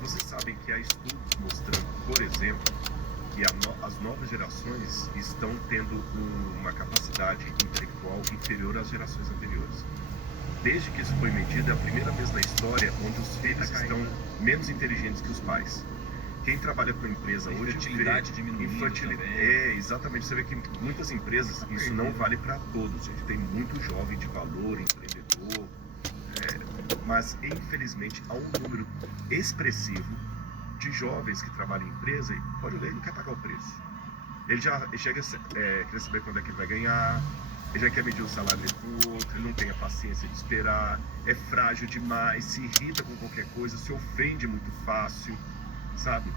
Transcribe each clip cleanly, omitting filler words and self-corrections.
Vocês sabem que há estudos mostrando, por exemplo, que as novas gerações estão tendo uma capacidade intelectual inferior às gerações anteriores. Desde que isso foi medido, é a primeira vez na história onde os filhos estão menos inteligentes que os pais. Quem trabalha com empresa hoje Fertilidade diminuindo também. Exatamente. Você vê que muitas empresas, isso não vale para todos. A gente tem muito jovem de valor, empreendedor, mas infelizmente há um número expressivo de jovens que trabalham em empresa e pode ler, ele não quer pagar o preço. Ele chega quer saber quando é que ele vai ganhar, ele já quer medir o salário dele com o outro, ele não tem a paciência de esperar, é frágil demais, se irrita com qualquer coisa, se ofende muito fácil, sabe?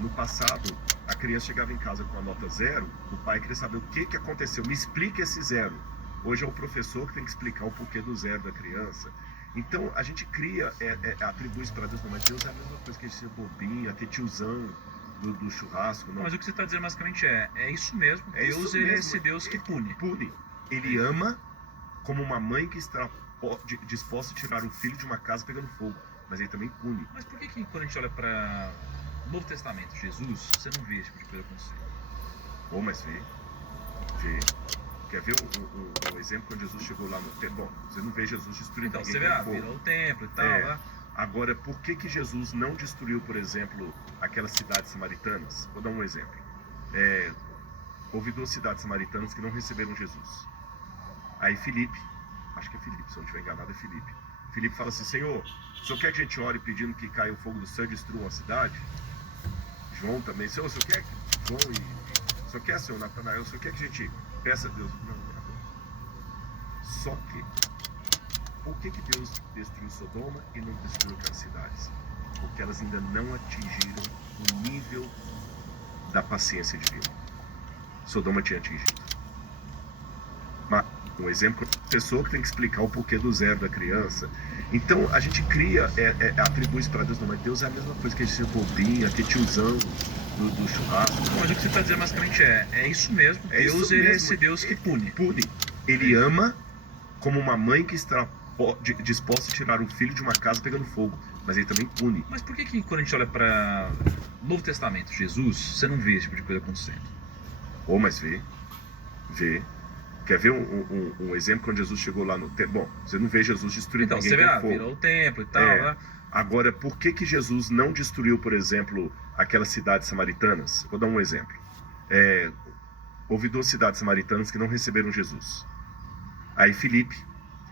No passado, a criança chegava em casa com a nota 0, o pai queria saber o que aconteceu, me explica esse 0. Hoje é o professor que tem que explicar o porquê do 0 da criança. Então a gente cria, atribui isso para Deus, não, mas Deus é a mesma coisa que a gente ser bobinho, aquele tiozão do churrasco. Não. Mas o que você está dizendo basicamente é isso mesmo. Deus, ele é esse Deus que pune. Ele ama como uma mãe que está disposta a tirar um filho de uma casa pegando fogo, mas ele também pune. Mas por que quando a gente olha para o Novo Testamento, Jesus, você não vê esse tipo de coisa acontecer? Mas vê. Quer ver um exemplo quando Jesus chegou lá no templo? Bom, você não vê Jesus destruindo então, ninguém. Você vê, virou o templo e tal. Lá. Agora, por que Jesus não destruiu, por exemplo, aquelas cidades samaritanas? Vou dar um exemplo. Houve 2 cidades samaritanas que não receberam Jesus. Aí Filipe, acho que é Filipe, se eu não estiver enganado é Filipe. Filipe fala assim, Senhor, o senhor quer que a gente ore pedindo que caia o fogo do céu e destrua a cidade? João também, Senhor, o senhor quer que... João e... O senhor quer, Senhor, Natanael, o senhor quer que a gente peça a Deus? Não. Só que, por que Deus destruiu Sodoma e não destruiu aquelas cidades? Porque elas ainda não atingiram o nível da paciência divina. Sodoma tinha atingido. Mas, um exemplo, a pessoa que tem que explicar o porquê do 0 da criança. Então, a gente cria, atribui isso para Deus, não, mas Deus é a mesma coisa que a gente ser bobinho, aquele tiozão do churrasco. Mas o que você está dizendo basicamente é isso mesmo. Deus, ele é esse Deus que pune. Ele ama como uma mãe que está disposta a tirar um filho de uma casa pegando fogo, mas ele também pune. Mas por que quando a gente olha para o Novo Testamento, Jesus, você não vê esse tipo de coisa acontecendo? Mas vê. Quer ver um exemplo quando Jesus chegou lá no templo? Bom, você não vê Jesus destruindo ninguém com fogo. Então, você vê, virou o templo e tal. Lá. Agora, por que Jesus não destruiu, por exemplo, aquelas cidades samaritanas? Vou dar um exemplo. Houve 2 cidades samaritanas que não receberam Jesus. Aí Filipe,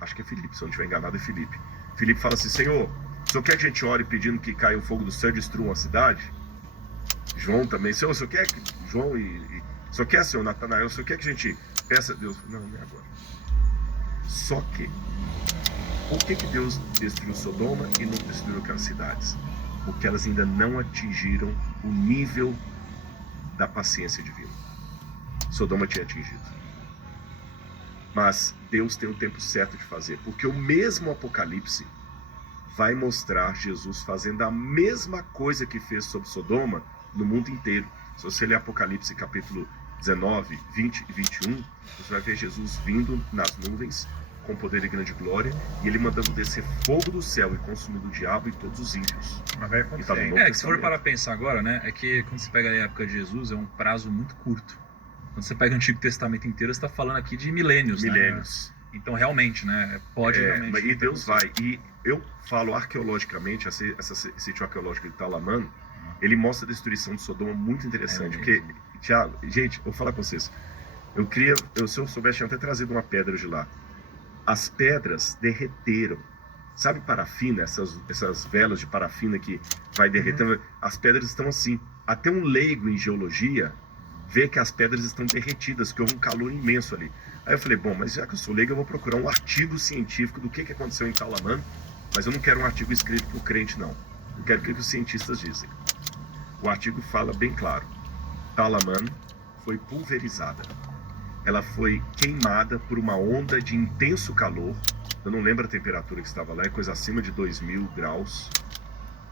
acho que é Filipe, se eu não estiver enganado é Filipe. Filipe fala assim, Senhor, o senhor quer que a gente ore pedindo que caia o fogo do céu e destrua uma cidade? João também, Senhor, o senhor quer que... João e... O senhor quer, Senhor, Natanael, o senhor quer que a gente peça a Deus? Não é agora. Só que, por que Deus destruiu Sodoma e não destruiu aquelas cidades? Porque elas ainda não atingiram o nível da paciência divina. Sodoma tinha atingido. Mas Deus tem o tempo certo de fazer, porque o mesmo Apocalipse vai mostrar Jesus fazendo a mesma coisa que fez sobre Sodoma no mundo inteiro. Se você ler Apocalipse capítulo 19, 20 e 21, você vai ver Jesus vindo nas nuvens com poder e grande glória, e ele mandando descer fogo do céu e consumindo o diabo e todos os ímpios. Mas vai acontecer. Que se for para pensar agora, né, é que quando você pega a época de Jesus, é um prazo muito curto. Quando você pega o Antigo Testamento inteiro, você está falando aqui de milênios. Né? Então, realmente, né, pode realmente... E Deus vai. E eu falo arqueologicamente, essa sítio arqueológico de Talamã, ele mostra a destruição de Sodoma muito interessante. Porque, Thiago, gente, eu vou falar com vocês. Se eu soubesse, tinha até trazido uma pedra de lá. As pedras derreteram. Sabe parafina? Essas velas de parafina que vai derretendo? As pedras estão assim. Até um leigo em geologia vê que as pedras estão derretidas, que houve um calor imenso ali. Aí eu falei, bom, mas já que eu sou leigo, eu vou procurar um artigo científico do que aconteceu em Talamã, mas eu não quero um artigo escrito por crente, não. Eu quero o que os cientistas dizem. O artigo fala bem claro. Talamã foi pulverizada. Ela foi queimada por uma onda de intenso calor. Eu não lembro a temperatura que estava lá, é coisa acima de 2.000 graus.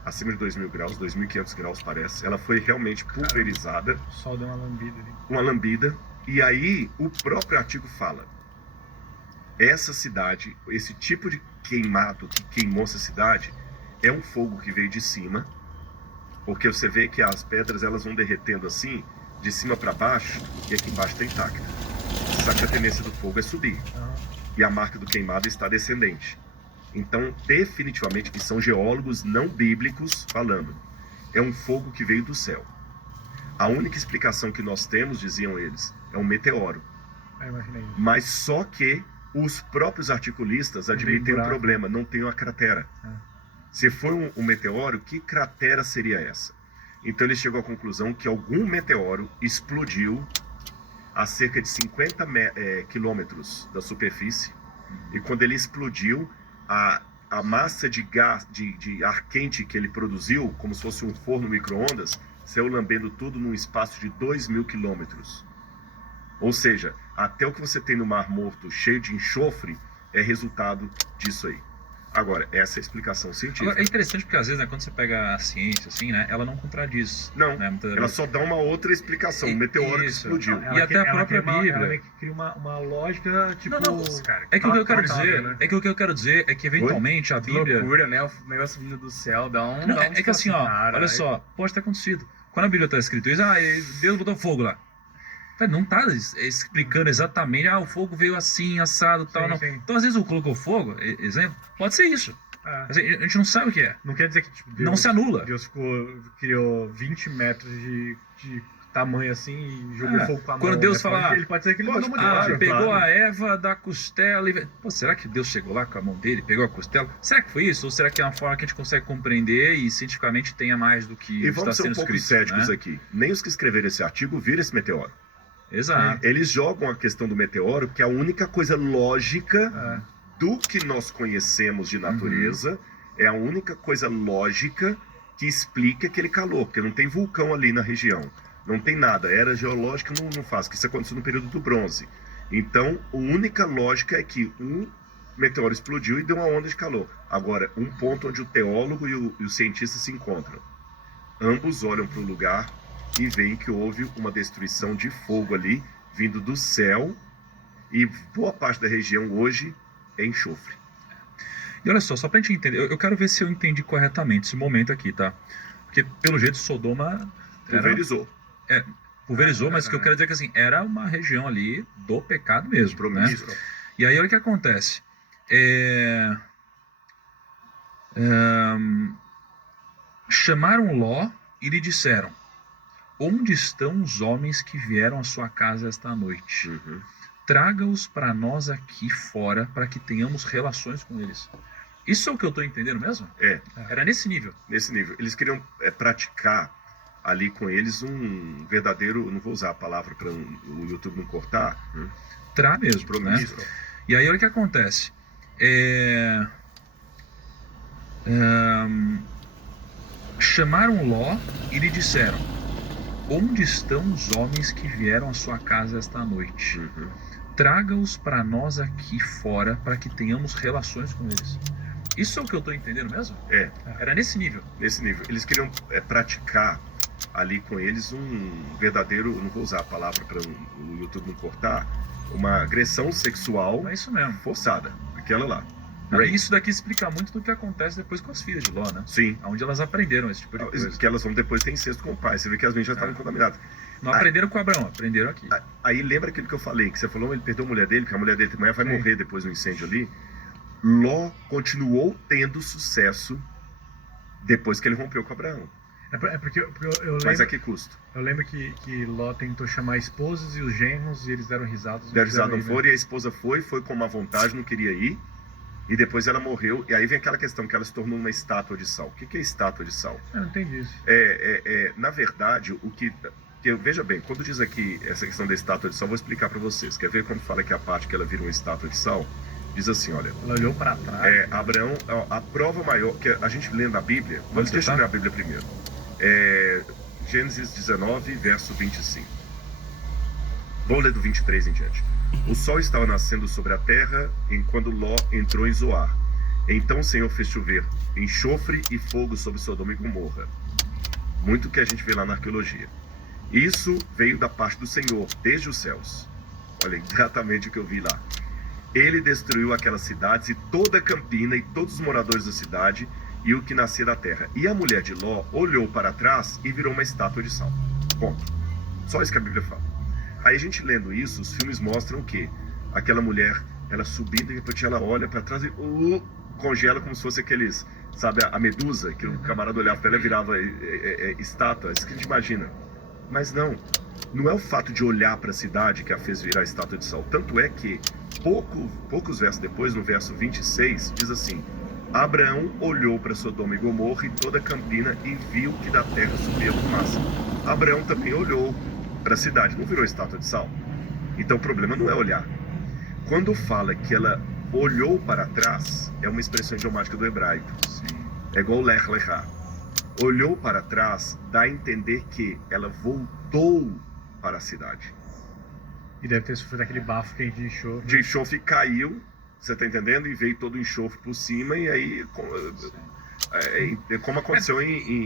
Acima de 2.000 graus, 2.500 graus parece. Ela foi realmente pulverizada. O sol deu uma lambida ali. Uma lambida. E aí, o próprio artigo fala: essa cidade, esse tipo de queimado que queimou essa cidade, é um fogo que veio de cima, porque você vê que as pedras elas vão derretendo assim, de cima para baixo, e aqui embaixo está intacta. Só que a tendência do fogo é subir, e a marca do queimado está descendente. Então, definitivamente, e são geólogos não bíblicos falando, é um fogo que veio do céu. A única explicação que nós temos, diziam eles, é um meteoro. Eu imaginei. Mas só que os próprios articulistas admitem um problema, não tem uma cratera. Se for um meteoro, que cratera seria essa? Então ele chegou à conclusão que algum meteoro explodiu a cerca de 50 quilômetros da superfície, e quando ele explodiu, a massa de gás, de ar quente que ele produziu, como se fosse um forno micro-ondas, saiu lambendo tudo num espaço de 2.000 quilômetros. Ou seja, até o que você tem no Mar Morto cheio de enxofre é resultado disso aí. Agora, essa é a explicação científica. Agora, é interessante porque às vezes, né, quando você pega a ciência, assim, né, ela não contradiz. Não, né, ela só dá uma outra explicação, um meteoro que explodiu. E até a própria Bíblia. Ela meio que cria uma lógica, tipo... Não, cara, é que o que eu quero dizer, né? é que o que eu quero dizer é que eventualmente a Que Bíblia... loucura, né? O negócio vindo do céu dá um... Não, dá um é que assim, ó, cara, olha só, pode ter acontecido. Quando a Bíblia está escrito isso, Deus botou fogo lá. Não está explicando exatamente, o fogo veio assim, assado e tal, não. Sim. Então, às vezes, colocou fogo, exemplo, pode ser isso. Assim, a gente não sabe o que é. Não quer dizer que tipo, Deus, Não se anula. Deus criou 20 metros de tamanho assim e jogou fogo com a mão. Quando Deus né? fala, Ele pode dizer que ele mandou uma pegou a Eva da costela e... Pô, será que Deus chegou lá com a mão dele, pegou a costela? Será que foi isso? Ou será que é uma forma que a gente consegue compreender e cientificamente tenha mais do que E está vamos ser sendo um pouco escrito, céticos né? aqui. Nem os que escreveram esse artigo viram esse meteoro. Exato. Eles jogam a questão do meteoro, que é a única coisa lógica do que nós conhecemos de natureza, é a única coisa lógica que explica aquele calor, porque não tem vulcão ali na região, não tem nada, a era geológica não faz, que isso aconteceu no período do bronze. Então, a única lógica é que um meteoro explodiu e deu uma onda de calor. Agora, um ponto onde o teólogo e o cientista se encontram. Ambos olham para o lugar e veem que houve uma destruição de fogo ali, vindo do céu, e boa parte da região hoje é enxofre. E olha só pra gente entender, eu quero ver se eu entendi corretamente esse momento aqui, tá? Porque, pelo jeito, Sodoma... Pulverizou. Pulverizou, mas o que eu quero dizer é que, assim, era uma região ali do pecado mesmo, né? E aí, olha o que acontece. Chamaram Ló e lhe disseram: onde estão os homens que vieram à sua casa esta noite? Traga-os para nós aqui fora, para que tenhamos relações com eles. Isso é o que eu estou entendendo mesmo? Era nesse nível. Nesse nível. Eles queriam praticar ali com eles um verdadeiro, não vou usar a palavra para o YouTube não cortar, mesmo, né? E aí olha o que acontece. Chamaram Ló e lhe disseram: onde estão os homens que vieram à sua casa esta noite? Traga-os para nós aqui fora, para que tenhamos relações com eles. Isso é o que eu estou entendendo mesmo? Era nesse nível. Nesse nível. Eles queriam praticar ali com eles um verdadeiro, não vou usar a palavra para o YouTube não cortar, uma agressão sexual É isso mesmo. forçada. Aquela lá. Isso daqui explica muito do que acontece depois com as filhas de Ló, né? Sim. Onde elas aprenderam esse tipo de coisa. Que elas vão depois ter incesto com o pai. Você vê que as meninas já estavam contaminadas. Não aprenderam com Abraão, aprenderam aqui. Aí lembra aquilo que eu falei, que você falou, ele perdeu a mulher dele, que a mulher dele amanhã vai morrer depois do incêndio ali. Ló continuou tendo sucesso depois que ele rompeu com Abraão. Porque eu lembro, Mas a que custo? Eu lembro que Ló tentou chamar esposas e os genros e eles deram risadas. Deram risada, não foram, e a esposa foi com má vontade, não queria ir. E depois ela morreu, e aí vem aquela questão que ela se tornou uma estátua de sal. O que é estátua de sal? Eu não entendi isso. Na verdade, veja bem, quando diz aqui essa questão da estátua de sal, vou explicar para vocês. Quer ver quando fala que a parte que ela vira uma estátua de sal? Diz assim, olha... Ela olhou para trás. Abraão, a prova maior, que a gente lê na Bíblia... Deixa eu ler a Bíblia primeiro. Gênesis 19, verso 25. Vamos ler do 23 em diante. O sol estava nascendo sobre a terra enquanto Ló entrou em Zoar. Então o Senhor fez chover enxofre e fogo sobre Sodoma e Gomorra. Muito que a gente vê lá na arqueologia. Isso veio da parte do Senhor, desde os céus. Olha exatamente o que eu vi lá. Ele destruiu aquelas cidades e toda a campina e todos os moradores da cidade, e o que nascia da terra. E a mulher de Ló olhou para trás e virou uma estátua de sal. Ponto. Só isso que a Bíblia fala. Aí a gente lendo isso, os filmes mostram que aquela mulher, ela subindo e depois ela olha para trás e congela como se fosse aqueles, sabe, a medusa, que o camarada olhava para ela e virava estátua. Isso que a gente imagina. Mas não é o fato de olhar para a cidade que a fez virar estátua de sal. Tanto é que poucos versos depois, no verso 26, diz assim: Abraão olhou para Sodoma e Gomorra e toda a campina e viu que da terra subia fumaça. Abraão também olhou para a cidade, não virou estátua de sal. Então o problema não é olhar. Quando fala que ela olhou para trás, é uma expressão idiomática do hebraico. É igual lech lechá. Olhou para trás dá a entender que ela voltou para a cidade. E deve ter sofrido aquele bafo quente de enxofre. De enxofre caiu, você tá entendendo? E veio todo o enxofre por cima e aí... como aconteceu em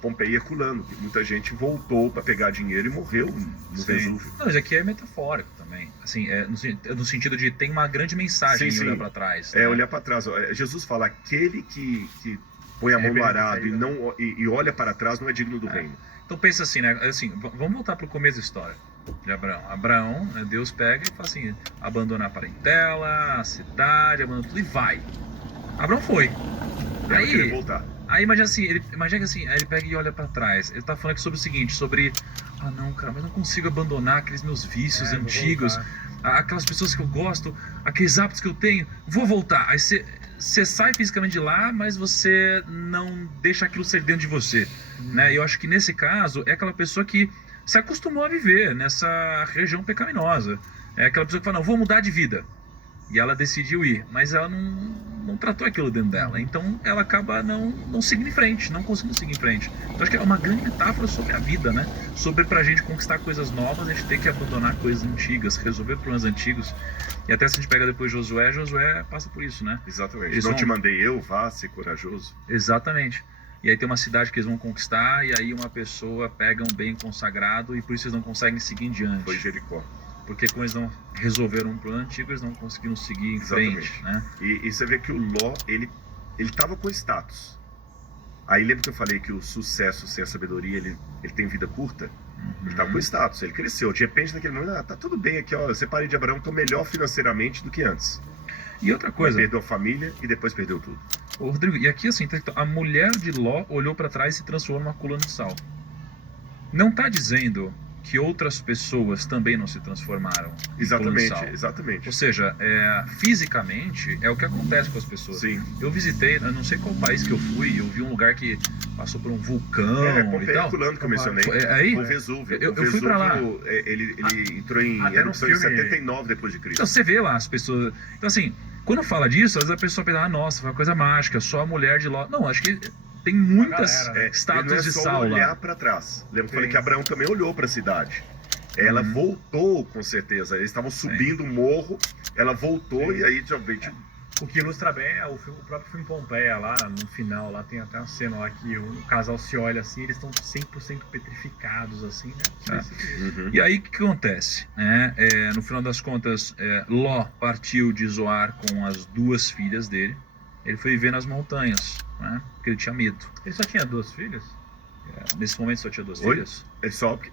Pompeia e Herculano, que muita gente voltou para pegar dinheiro e morreu no Vesúvio. Não, mas aqui é metafórico também. Assim, no sentido de tem uma grande mensagem em olhar para trás. Né? Olhar para trás. Jesus fala, aquele que põe a mão no arado e olha para trás não é digno do reino. Então pensa assim, né? Assim, vamos voltar para o começo da história de Abraão. Abraão, né, Deus pega e fala assim, abandonar a parentela, a cidade, abandona tudo e vai. Abraão foi. Aí imagina assim, aí ele pega e olha pra trás. Ele tá falando aqui sobre o seguinte, sobre... Ah não, cara, mas não consigo abandonar aqueles meus vícios antigos, aquelas pessoas que eu gosto, aqueles hábitos que eu tenho, vou voltar. Aí você sai fisicamente de lá, mas você não deixa aquilo ser dentro de você. Né? E eu acho que nesse caso, é aquela pessoa que se acostumou a viver nessa região pecaminosa. É aquela pessoa que fala, não, vou mudar de vida. E ela decidiu ir, mas ela não tratou aquilo dentro dela. Então ela acaba não seguindo em frente, não conseguindo seguir em frente. Então acho que é uma grande metáfora sobre a vida, né? Sobre pra gente conquistar coisas novas, a gente tem que abandonar coisas antigas, resolver problemas antigos. E até se a gente pega depois Josué passa por isso, né? Exatamente. Eles não te mandei eu, vá ser corajoso. Exatamente. E aí tem uma cidade que eles vão conquistar, e aí uma pessoa pega um bem consagrado, e por isso eles não conseguem seguir em diante. Foi Jericó. Porque como eles não resolveram um plano antigo, eles não conseguiram seguir em frente, né? E você vê que o Ló, ele tava com status. Aí lembra que eu falei que o sucesso sem a sabedoria, ele tem vida curta? Ele tava com status, ele cresceu. De repente, naquele momento, tá tudo bem aqui, ó, eu separei de Abraão, tô melhor financeiramente do que antes. E outra coisa... Ele perdeu a família e depois perdeu tudo. Ô, Rodrigo, e aqui assim, a mulher de Ló olhou para trás e se transformou numa coluna de sal. Não tá dizendo que outras pessoas também não se transformaram em coluna de sal. Exatamente. Ou seja, fisicamente é o que acontece com as pessoas. Sim. Eu visitei, eu não sei qual país que eu fui, eu vi um lugar que passou por um vulcão e tal. Pompeia que eu mencionei. Aí? O Vesúvio. Eu fui pra lá. Ele entrou em erupção em 79 depois de Cristo. Então você vê lá as pessoas... Então assim, quando fala disso, às vezes a pessoa pensa, nossa, foi uma coisa mágica, só a mulher de Ló. Não, acho que tem muitas estátuas de sal lá. Não é só olhar para trás. Lembra que eu falei que Abraão também olhou para a cidade. Ela voltou, com certeza. Eles estavam subindo o morro, ela voltou e aí, realmente... O que ilustra bem é o próprio filme Pompeia, lá no final, lá tem até uma cena lá que o casal se olha assim, eles estão 100% petrificados, assim, né? E aí o que acontece? No final das contas, Ló partiu de Zoar com as 2 filhas dele. Ele foi viver nas montanhas, né? Porque ele tinha medo. Ele só tinha 2 filhas? Nesse momento só tinha 2 filhas?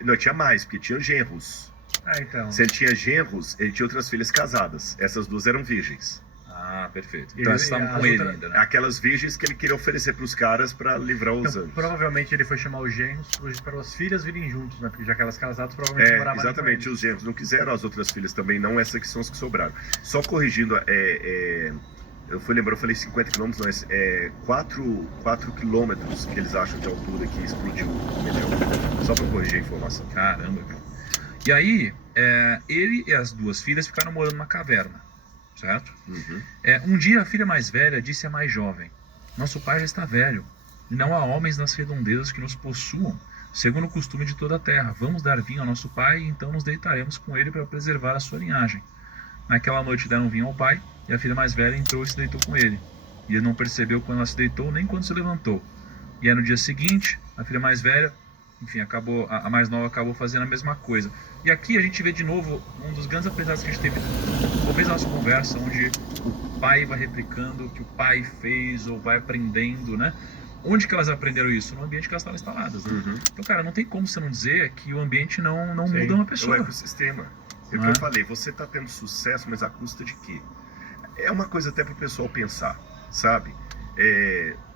Não, tinha mais, porque tinha genros. Então. Se ele tinha genros, ele tinha outras filhas casadas. Essas 2 eram virgens. Ah, perfeito. Então eles estavam com ele ainda, né? Aquelas virgens que ele queria oferecer para os caras para livrar os anjos. Provavelmente ele foi chamar os genros para as filhas virem juntos, né? Porque já que elas casadas provavelmente moravam. Exatamente, os genros não quiseram, as outras filhas também não, essas que são as que sobraram. Só corrigindo, eu falei 50 quilômetros, não, 4 quilômetros que eles acham de altura que explodiu o meteoro. Só para corrigir a informação. Caramba, cara. E aí, ele e as 2 filhas ficaram morando numa caverna. Certo? Um dia a filha mais velha disse à mais jovem: nosso pai já está velho, e não há homens nas redondezas que nos possuam, segundo o costume de toda a terra. Vamos dar vinho ao nosso pai, e então nos deitaremos com ele para preservar a sua linhagem. Naquela noite deram vinho ao pai, e a filha mais velha entrou e se deitou com ele. E ele não percebeu quando ela se deitou, nem quando se levantou. E aí no dia seguinte, a filha mais velha, enfim, a mais nova acabou fazendo a mesma coisa. E aqui a gente vê de novo um dos grandes aprendizados que a gente teve, talvez na nossa conversa, onde pai vai replicando o que o pai fez ou vai aprendendo, né? Onde que elas aprenderam isso? No ambiente que elas estavam instaladas, né? Uhum. Então, cara, não tem como você não dizer que o ambiente não Sim. muda uma É o pessoa. ecossistema. É o Não que é? eu falei, você tá tendo sucesso, mas à custa de quê? É uma coisa até pro pessoal pensar, sabe?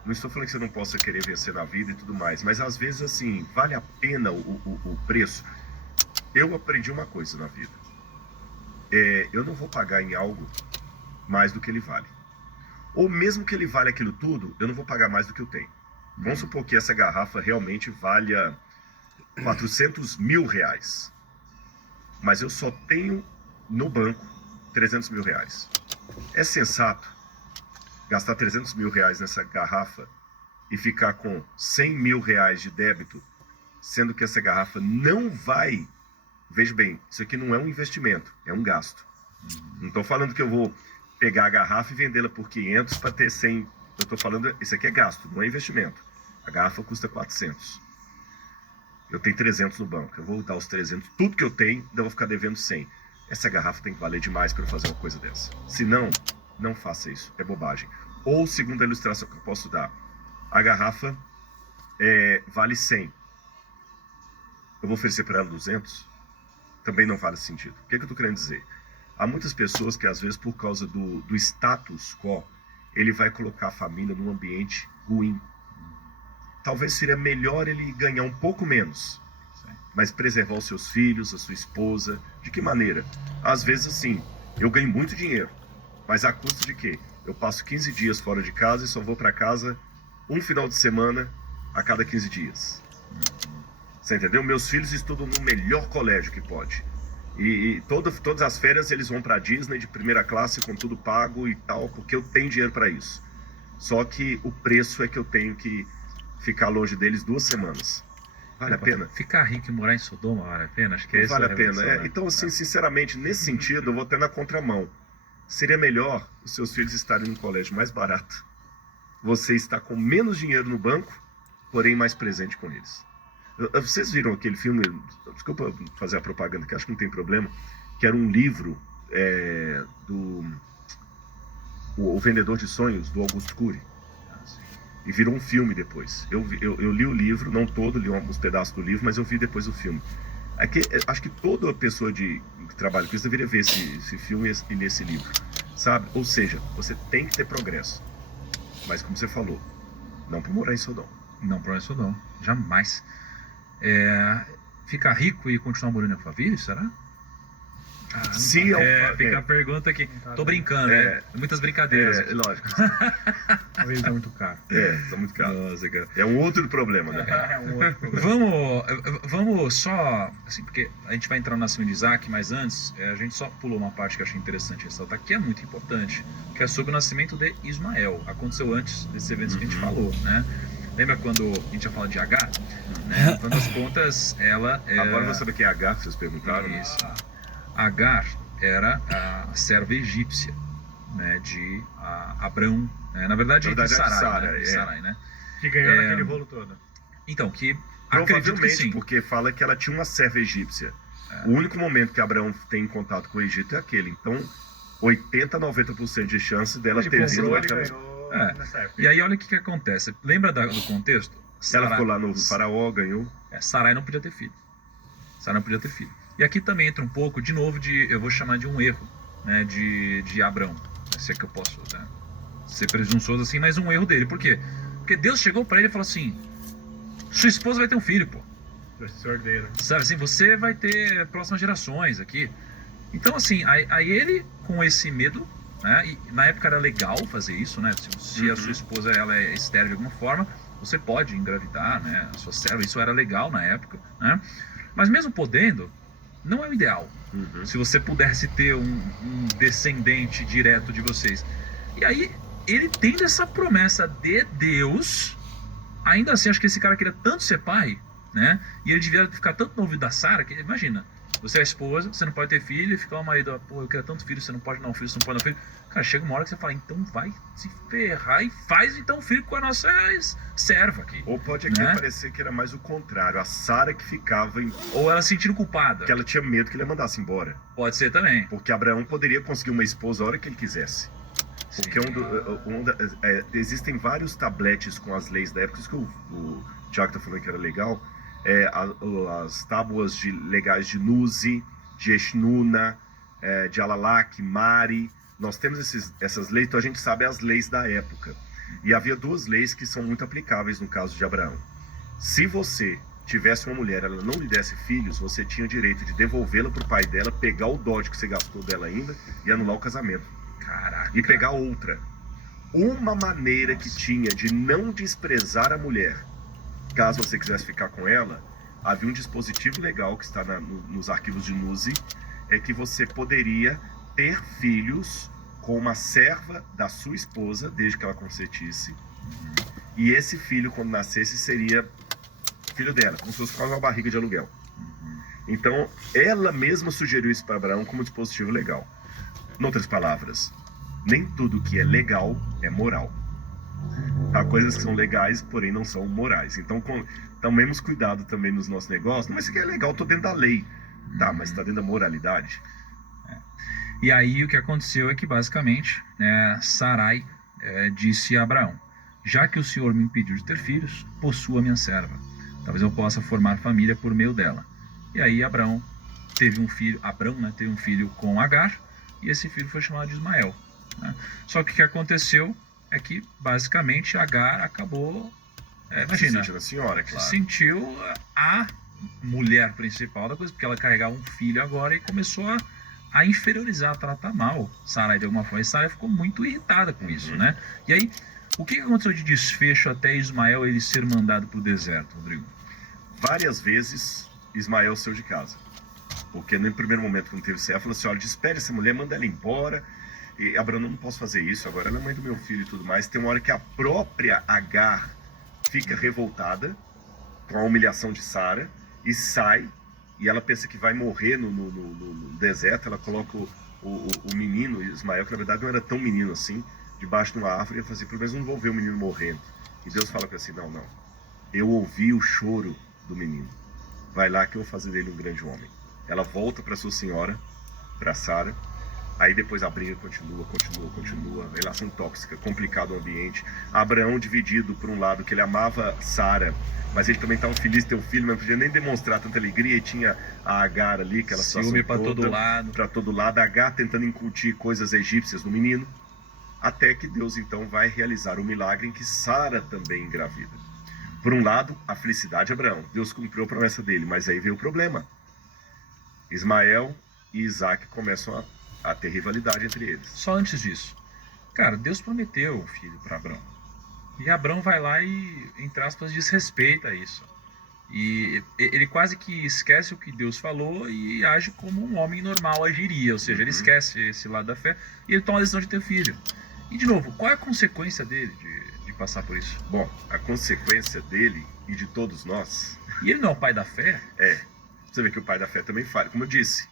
Não estou falando que você não possa querer vencer na vida e tudo mais, mas às vezes, assim, vale a pena o preço. Eu aprendi uma coisa na vida. Eu não vou pagar em algo mais do que ele vale. Ou mesmo que ele vale aquilo tudo, eu não vou pagar mais do que eu tenho. Vamos supor que essa garrafa realmente valha 400 mil reais. Mas eu só tenho no banco 300 mil reais. É sensato gastar 300 mil reais nessa garrafa e ficar com 100 mil reais de débito, sendo que essa garrafa não vai... Veja bem, isso aqui não é um investimento, é um gasto. Não estou falando que eu vou pegar a garrafa e vendê-la por 500 para ter 100. Eu estou falando, isso aqui é gasto, não é investimento. A garrafa custa 400. Eu tenho 300 no banco, eu vou dar os 300, tudo que eu tenho, ainda vou ficar devendo 100. Essa garrafa tem que valer demais para eu fazer uma coisa dessa. Se não, não faça isso, é bobagem. Ou, segunda ilustração que eu posso dar, a garrafa vale 100. Eu vou oferecer para ela 200? Também não faz sentido. O que eu estou querendo dizer? Há muitas pessoas que, às vezes, por causa do status quo, ele vai colocar a família num ambiente ruim. Talvez seria melhor ele ganhar um pouco menos, mas preservar os seus filhos, a sua esposa. De que maneira? Às vezes, assim, eu ganho muito dinheiro, mas a custa de quê? Eu passo 15 dias fora de casa e só vou para casa um final de semana a cada 15 dias. Você entendeu? Meus filhos estudam no melhor colégio que pode. E todas as férias eles vão para Disney de primeira classe com tudo pago e tal, porque eu tenho dinheiro para isso. Só que o preço é que eu tenho que ficar longe deles 2 semanas. Vale a pena? Ficar rico e morar em Sodoma vale a pena? Acho que é isso. Vale a pena. Então, assim, sinceramente, nesse sentido, eu vou até na contramão. Seria melhor os seus filhos estarem num colégio mais barato. Você está com menos dinheiro no banco, porém mais presente com eles. Vocês viram aquele filme, desculpa fazer a propaganda, que acho que não tem problema, que era um livro do o Vendedor de Sonhos, do Augusto Cury. E virou um filme depois. Eu li o livro, não todo, li alguns pedaços do livro, mas eu vi depois o filme. Acho que toda pessoa que trabalha com isso deveria ver esse filme e ler esse livro, sabe? Ou seja, você tem que ter progresso. Mas como você falou, não para morar em Sodoma. Não para morar em Sodoma, jamais. Ficar rico e continuar morando em Alphaville, será? Sim, fica a pergunta aqui. Tô brincando, muitas brincadeiras. Lógico. Talvez tá muito caro. Tá muito caro. Nossa, cara. É um outro problema, né? É um outro problema. Vamos só, assim, porque a gente vai entrar no nascimento de Isaac, mas antes, a gente só pulou uma parte que eu achei interessante ressaltar, que é muito importante, que é sobre o nascimento de Ismael. Aconteceu antes desses eventos que a gente falou, né? Lembra quando a gente ia falar de Agar? Né? Afinal das contas, ela... Agora você sabe o que é Agar, que vocês perguntaram? Isso. Agar era a serva egípcia, né, de Abrão, na verdade de Sarai, né? Que ganhou naquele rolo todo. Então, que acredito que sim. Porque fala que ela tinha uma serva egípcia. O único momento que Abraão tem contato com o Egito é aquele. Então, 80% a 90% de chance dela ter vindo lá também. E aí, olha o que acontece. Lembra do contexto? Ela ficou lá no Faraó, ganhou. Sarai não podia ter filho. Sarai não podia ter filho. E aqui também entra um pouco, de novo, eu vou chamar de um erro, né, de Abrão. Se é que eu posso, né, ser presunçoso assim, mas um erro dele. Por quê? Porque Deus chegou pra ele e falou assim: sua esposa vai ter um filho, pô. Sabe assim, você vai ter próximas gerações aqui. Então, assim, aí ele, com esse medo, né, e na época era legal fazer isso, né? Se a sua esposa ela é estéril de alguma forma, você pode engravidar, né? A sua serva, isso era legal na época, né? Mas mesmo podendo, não é o ideal. Se você pudesse ter um descendente direto de vocês. E aí, ele tendo essa promessa de Deus, ainda assim, acho que esse cara queria tanto ser pai, né? E ele devia ficar tanto no ouvido da Sara, que imagina, você é a esposa, você não pode ter filho, e fica o marido, pô, eu quero tanto filho, você não pode dar um filho, você não pode dar um filho. Cara, chega uma hora que você fala, então vai se ferrar e faz então um filho com a nossa serva aqui. Ou pode aqui parecer que era mais o contrário, a Sara que ficava ou ela se sentindo culpada. Que ela tinha medo que ele a mandasse embora. Pode ser também. Porque Abraão poderia conseguir uma esposa a hora que ele quisesse. Sim. Porque existem vários tabletes com as leis da época, isso que o Thiago tá falando que era legal, as tábuas legais de Nuzi, de Eshnuna, de Alalak, Mari. Nós temos essas leis, então a gente sabe as leis da época. E havia duas leis que são muito aplicáveis no caso de Abraão. Se você tivesse uma mulher, ela não lhe desse filhos, você tinha o direito de devolvê-la para o pai dela, pegar o dote que você gastou dela ainda e anular o casamento. Caraca. E pegar outra. Uma maneira que tinha de não desprezar a mulher, caso você quisesse ficar com ela, havia um dispositivo legal que está nos arquivos de Nuzi, é que você poderia ter filhos com uma serva da sua esposa, desde que ela consentisse, e esse filho, quando nascesse, seria filho dela, como se fosse quase uma barriga de aluguel. Então, ela mesma sugeriu isso para Abraão como dispositivo legal. Em outras palavras, nem tudo que é legal é moral. Há coisas que são legais, porém não são morais. Então, tomemos cuidado também nos nossos negócios. Mas isso aqui é legal, estou dentro da lei. Tá, mas está dentro da moralidade. E aí o que aconteceu é que basicamente Sarai disse a Abraão: já que o Senhor me impediu de ter filhos, possua minha serva. Talvez eu possa formar família por meio dela. E aí Abraão teve um filho, teve um filho com Agar, e esse filho foi chamado de Ismael. Né? Só que o que aconteceu é que basicamente Agar acabou, imagina, Se sentiu a senhora, claro. se sentiu a mulher principal da coisa, porque ela carregava um filho agora e começou a inferiorizar, a tratar mal Sarai de alguma forma. E Sarai ficou muito irritada com isso, né? E aí, o que aconteceu de desfecho até Ismael ele ser mandado para o deserto, Rodrigo? Várias vezes Ismael saiu de casa. Porque no primeiro momento que não teve certo, falou assim: olha, despede essa mulher, manda ela embora. E Abraão, não posso fazer isso, agora ela é mãe do meu filho e tudo mais. Tem uma hora que a própria Agar fica revoltada com a humilhação de Sara e sai. E ela pensa que vai morrer no deserto. Ela coloca o menino, Ismael, que na verdade não era tão menino assim, debaixo de uma árvore, e fazia, pelo menos não vou ver o menino morrendo. E Deus fala para assim: não, eu ouvi o choro do menino, vai lá que eu vou fazer dele um grande homem. Ela volta para sua senhora, para Sara. Aí depois a briga continua, relação tóxica, complicado o ambiente. Abraão dividido por um lado, que ele amava Sara, mas ele também estava feliz de ter um filho, mas não podia nem demonstrar tanta alegria, e tinha a Agar ali, aquela situação ciúme para toda, todo lado. a Agar tentando incutir coisas egípcias no menino, até que Deus então vai realizar o milagre em que Sara também engravida. Por um lado, a felicidade de Abraão, Deus cumpriu a promessa dele, mas aí veio o problema. Ismael e Isaac começam a ter rivalidade entre eles. Só antes disso, cara, Deus prometeu um filho para Abraão. E Abraão vai lá e, entre aspas, desrespeita isso. E ele quase que esquece o que Deus falou e age como um homem normal agiria. Ou seja, ele esquece esse lado da fé e ele toma a decisão de ter filho. E, de novo, qual é a consequência dele de passar por isso? Bom, a consequência dele e de todos nós... E ele não é o pai da fé? Você vê que o pai da fé também falha. Como eu disse,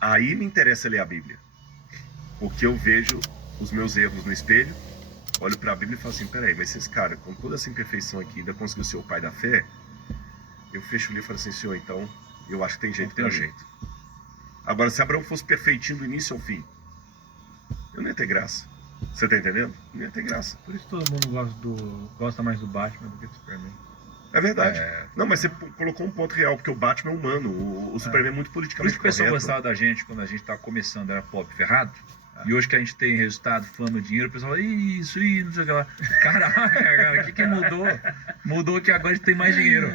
aí me interessa ler a Bíblia. Porque eu vejo os meus erros no espelho, olho para a Bíblia e falo assim: peraí, mas esse cara, com toda essa imperfeição aqui, ainda conseguiu ser o pai da fé? Eu fecho o livro e falo assim: senhor, então, eu acho que tem jeito. Tem um jeito. Agora, se Abraão fosse perfeitinho do início ao fim, eu não ia ter graça. Você tá entendendo? Não ia ter graça. Por isso todo mundo gosta mais do Batman do que do Superman. É verdade. Não, mas você colocou um ponto real, porque o Batman é humano, o Superman é muito Por politicamente isso que o pessoal correto. gostava da gente quando a gente estava começando, era pobre ferrado. E hoje que a gente tem resultado, fama, dinheiro, o pessoal fala: isso, não sei o que lá. Caraca, cara, o que mudou? Mudou que agora a gente tem mais dinheiro.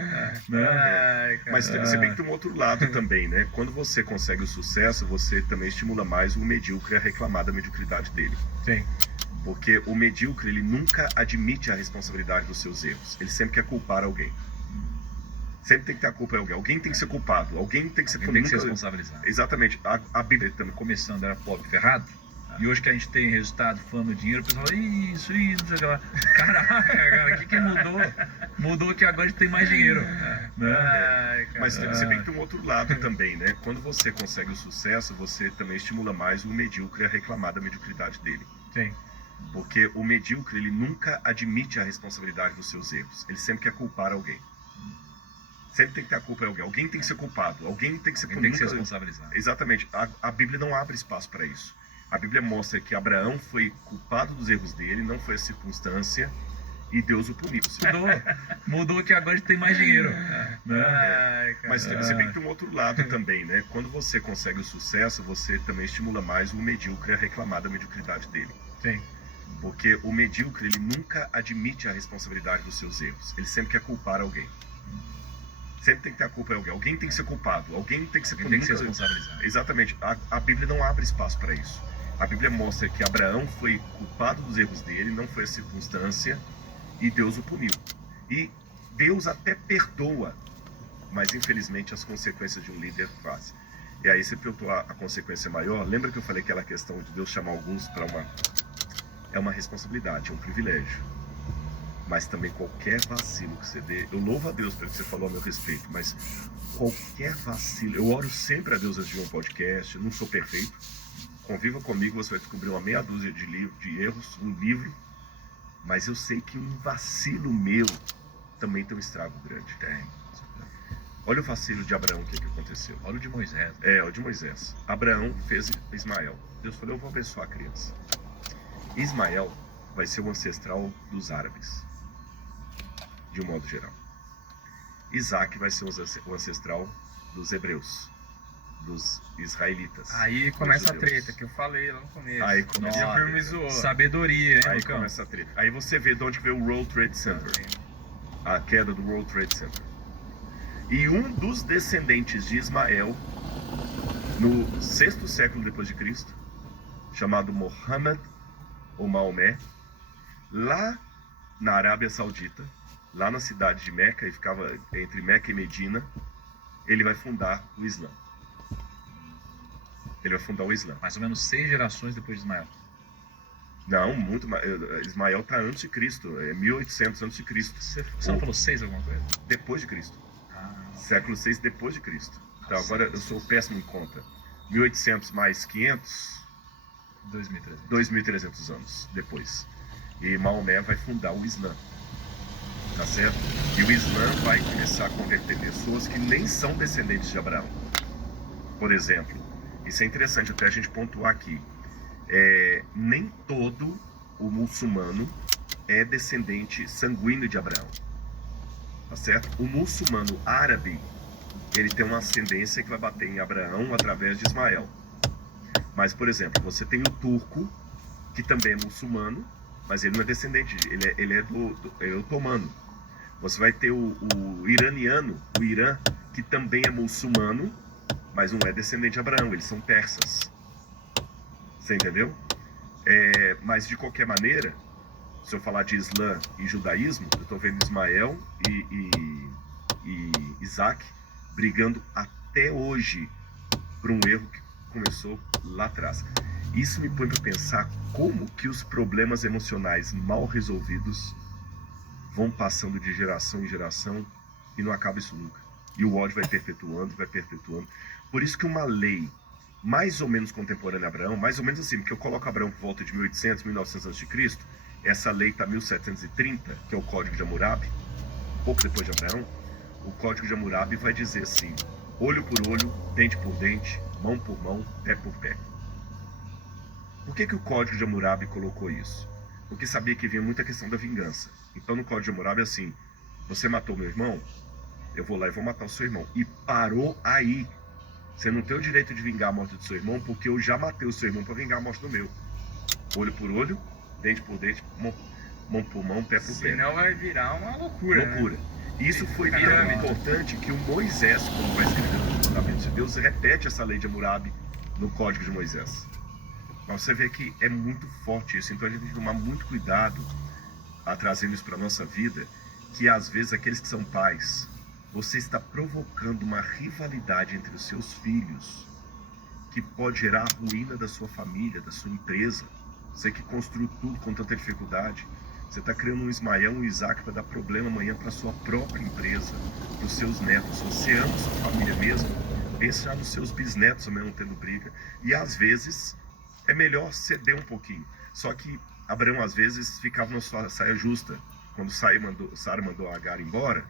Né? Mas você bem que tem um outro lado também, né? Quando você consegue o sucesso, você também estimula mais o medíocre a reclamar da mediocridade dele. Sim. Porque o medíocre, ele nunca admite a responsabilidade dos seus erros. Ele sempre quer culpar alguém. Sempre tem que ter a culpa em alguém. Alguém tem que ser culpado. Alguém tem que ser responsabilizado. Exatamente. A Bíblia também. Começando, era pobre ferrado. E hoje que a gente tem resultado, fama, dinheiro, o pessoal fala: isso, não sei o que lá. Caraca, cara, o que mudou? Mudou que agora a gente tem mais dinheiro. Né? Mas você bem que tem um outro lado também, né? Quando você consegue o sucesso, você também estimula mais o medíocre a reclamar da mediocridade dele. Sim. Porque o medíocre, ele nunca admite a responsabilidade dos seus erros. Ele sempre quer culpar alguém. Sempre tem que ter a culpa em alguém. Alguém tem que ser culpado. Alguém tem que ser responsabilizado. Exatamente. A Bíblia não abre espaço para isso. A Bíblia mostra que Abraão foi culpado dos erros dele, não foi a circunstância, e Deus o puniu. Mudou que agora a gente tem mais dinheiro. Né? Ai, cara. Mas você tem que ter um outro lado também, né? Quando você consegue o sucesso, você também estimula mais o medíocre a reclamar da mediocridade dele. Sim. Porque o medíocre, ele nunca admite a responsabilidade dos seus erros. Ele sempre quer culpar alguém. Sempre tem que ter a culpa em alguém. Alguém tem que ser culpado. Alguém tem que ser Alguém tem que ser nunca- responsabilizado. Exatamente. A Bíblia não abre espaço para isso. A Bíblia mostra que Abraão foi culpado dos erros dele, não foi a circunstância, e Deus o puniu. E Deus até perdoa, mas infelizmente as consequências de um líder fazem. E aí você perguntou a consequência maior. Lembra que eu falei aquela questão de Deus chamar alguns para uma... É uma responsabilidade, é um privilégio. Mas também qualquer vacilo que você dê... Eu louvo a Deus pelo que você falou a meu respeito, mas qualquer vacilo... Eu oro sempre a Deus antes de um podcast, eu não sou perfeito. Conviva comigo, você vai descobrir uma meia dúzia de erros, um livro. Mas eu sei que um vacilo meu também tem um estrago grande. Tem. Olha o vacilo de Abraão, o que aconteceu. Olha o de Moisés. O de Moisés. Abraão fez Ismael. Deus falou, eu vou abençoar a criança. Ismael vai ser o ancestral dos árabes, de um modo geral. Isaac vai ser o ancestral dos hebreus, dos israelitas. Aí começa a judeus. treta que eu falei lá no começo. Aí começa E o a filme treta. zoou. Sabedoria, hein, Aí Lucão? começa a treta. Aí você vê de onde veio o World Trade Center. A queda do World Trade Center. E um dos descendentes de Ismael, no 6º século depois de Cristo, chamado Mohammed ou Maomé, lá na Arábia Saudita, lá na cidade de Meca, e ficava entre Meca e Medina, ele vai fundar o Islã. Ele vai fundar o Islã. Mais ou menos 6 gerações depois de Ismael. Não, muito mais. Ismael está antes de Cristo, é 1800 antes de Cristo. Você não falou 6 alguma coisa? Depois de Cristo. Ah, Século 6 depois de Cristo. Então Nossa, agora eu sou péssimo em conta. 1800 mais 500, 2300. 2300 anos depois. E Maomé vai fundar o Islã. Tá certo? E o Islã vai começar a converter pessoas que nem são descendentes de Abraão. Por exemplo, isso é interessante até a gente pontuar aqui. Nem todo o muçulmano é descendente sanguíneo de Abraão. Tá certo? O muçulmano árabe, ele tem uma ascendência que vai bater em Abraão através de Ismael. Mas, por exemplo, você tem o turco, que também é muçulmano, mas ele não é descendente, ele é otomano. Você vai ter o iraniano, o Irã, que também é muçulmano, mas não é descendente de Abraão, eles são persas. Você entendeu? Mas de qualquer maneira, se eu falar de Islã e judaísmo, eu estou vendo Ismael e Isaac brigando até hoje por um erro que começou lá atrás. Isso me põe para pensar como que os problemas emocionais mal resolvidos vão passando de geração em geração e não acaba isso nunca. E o ódio vai perpetuando, vai perpetuando. Por isso que uma lei mais ou menos contemporânea a Abraão, mais ou menos assim, porque eu coloco Abraão por volta de 1800, 1900 a.C., essa lei está 1730, que é o Código de Hammurabi, pouco depois de Abraão. O Código de Hammurabi vai dizer assim: olho por olho, dente por dente, mão por mão, pé por pé. Por que o Código de Hammurabi colocou isso? Porque sabia que vinha muita questão da vingança. Então no Código de Hammurabi é assim: você matou meu irmão, eu vou lá e vou matar o seu irmão. E parou aí. Você não tem o direito de vingar a morte do seu irmão, porque eu já matei o seu irmão para vingar a morte do meu. Olho por olho, dente por dente, mão por mão, pé por pé. Senão vai virar uma loucura. Loucura. Né? Isso foi tão Caramba. importante que o Moisés, quando vai escrever os mandamentos de Deus, repete essa lei de Hammurabi no Código de Moisés. Mas você vê que é muito forte isso, então a gente tem que tomar muito cuidado a trazendo isso para a nossa vida, que às vezes aqueles que são pais, você está provocando uma rivalidade entre os seus filhos que pode gerar a ruína da sua família, da sua empresa. Você que construiu tudo com tanta dificuldade, você está criando um Ismael, um Isaac para dar problema amanhã para a sua própria empresa, para os seus netos. Você ama sua família mesmo, pensa já nos seus bisnetos amanhã não tendo briga. E às vezes é melhor ceder um pouquinho. Só que Abraão às vezes ficava na sua saia justa. Quando Sara mandou a Agar embora,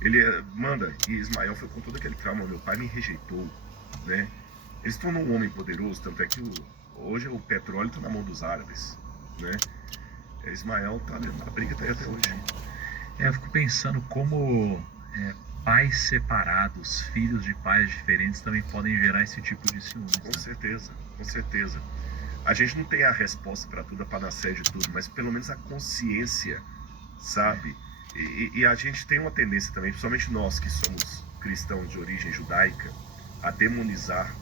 ele manda, e Ismael foi com todo aquele trauma: meu pai me rejeitou, né? Ele se tornou um homem poderoso, tanto é que Hoje o petróleo está na mão dos árabes, né? Ismael tá ali, a briga está aí até hoje. Eu fico pensando como pais separados, filhos de pais diferentes também podem gerar esse tipo de ciúmes. Com Né? certeza, com certeza. A gente não tem a resposta para tudo, a panaceia de tudo, mas pelo menos a consciência, sabe? E a gente tem uma tendência também, principalmente nós que somos cristãos de origem judaica, a demonizar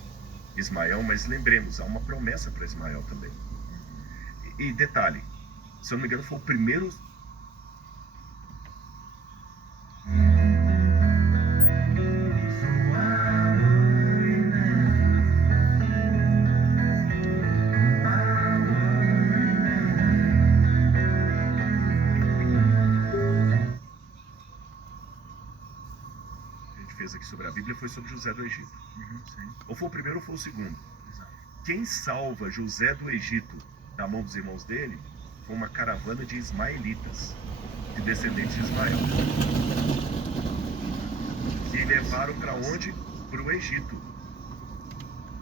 Ismael, mas lembremos, há uma promessa para Ismael também. E detalhe, se eu não me engano, foi o primeiro. Fez aqui sobre a Bíblia foi sobre José do Egito. Sim. Ou foi o primeiro ou foi o segundo. Exato. Quem salva José do Egito da mão dos irmãos dele foi uma caravana de ismaelitas, de descendentes de Ismael, que levaram para onde? Para o Egito,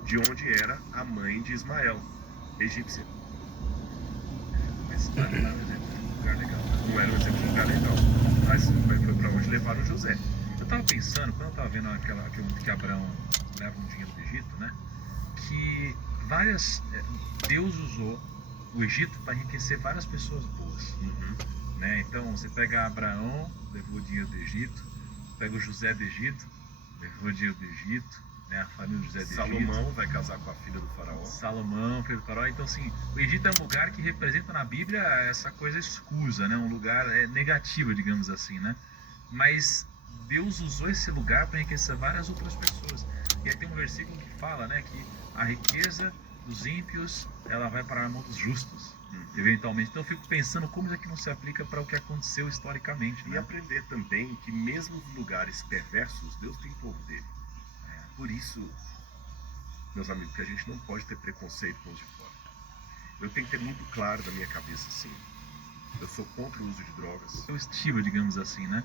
de onde era a mãe de Ismael, egípcia. Mas não era um exemplo de um lugar legal. Não era um exemplo de lugar legal, mas foi para onde levaram José. Eu tava pensando, quando eu tava vendo aquele que Abraão leva um dinheiro do Egito, né? Que Deus usou o Egito para enriquecer várias pessoas boas. Né? Então você pega Abraão, levou o dinheiro do Egito, pega o José do Egito, levou o dinheiro do Egito, né? A família do José do Egito. Salomão vai casar com a filha do faraó. Salomão, filho do faraó. Então assim, o Egito é um lugar que representa na Bíblia essa coisa escusa, né? Um lugar negativo, digamos assim, né? Mas Deus usou esse lugar para enriquecer várias outras pessoas. E aí tem um versículo que fala, né, que a riqueza dos ímpios, ela vai para a mão dos justos, eventualmente. Então eu fico pensando como isso aqui não se aplica para o que aconteceu historicamente. E Né? aprender também que mesmo nos lugares perversos, Deus tem povo dele. Por isso, meus amigos, que a gente não pode ter preconceito com os de fora. Eu tenho que ter muito claro na minha cabeça, assim, eu sou contra o uso de drogas. O estilo, digamos assim, né?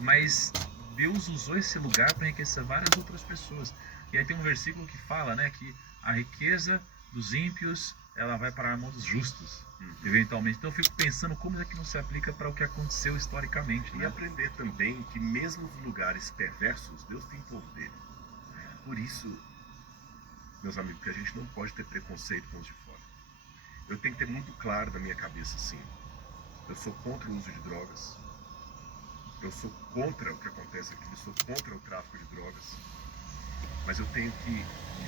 Mas Deus usou esse lugar para enriquecer várias outras pessoas. E aí tem um versículo que fala, né, que a riqueza dos ímpios, ela vai para a mão dos justos, eventualmente. Então eu fico pensando como isso aqui não se aplica para o que aconteceu historicamente. E Né? aprender também que mesmo nos lugares perversos, Deus tem povo dele. Por isso, meus amigos, que a gente não pode ter preconceito com os de fora. Eu tenho que ter muito claro na minha cabeça, assim, eu sou contra o uso de drogas. Eu sou contra o que acontece aqui, eu sou contra o tráfico de drogas. Mas eu tenho que...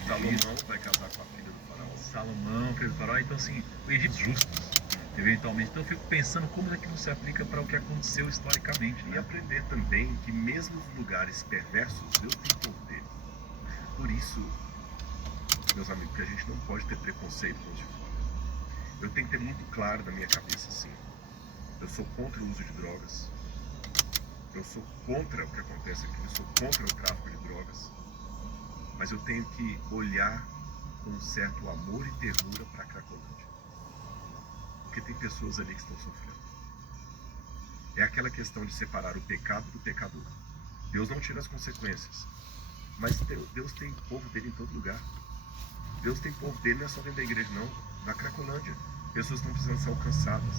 Salomão vai casar com a filha do faraó. Salomão, filho do faraó. Então assim, o Egito justos, eventualmente. Então eu fico pensando como isso aqui não se aplica para o que aconteceu historicamente. E Né? aprender também que mesmo nos lugares perversos, Deus tem povo dele. Por isso, meus amigos, que a gente não pode ter preconceito com os de fora. Eu tenho que ter muito claro na minha cabeça, assim, eu sou contra o uso de drogas. Eu sou contra o que acontece aqui, eu sou contra o tráfico de drogas. Mas eu tenho que olhar com um certo amor e ternura para a Cracolândia. Porque tem pessoas ali que estão sofrendo. É aquela questão de separar o pecado do pecador. Deus não tira as consequências. Mas Deus tem povo dele em todo lugar. Deus tem povo dele, não é só dentro da igreja, não. Na Cracolândia, pessoas estão precisando ser alcançadas.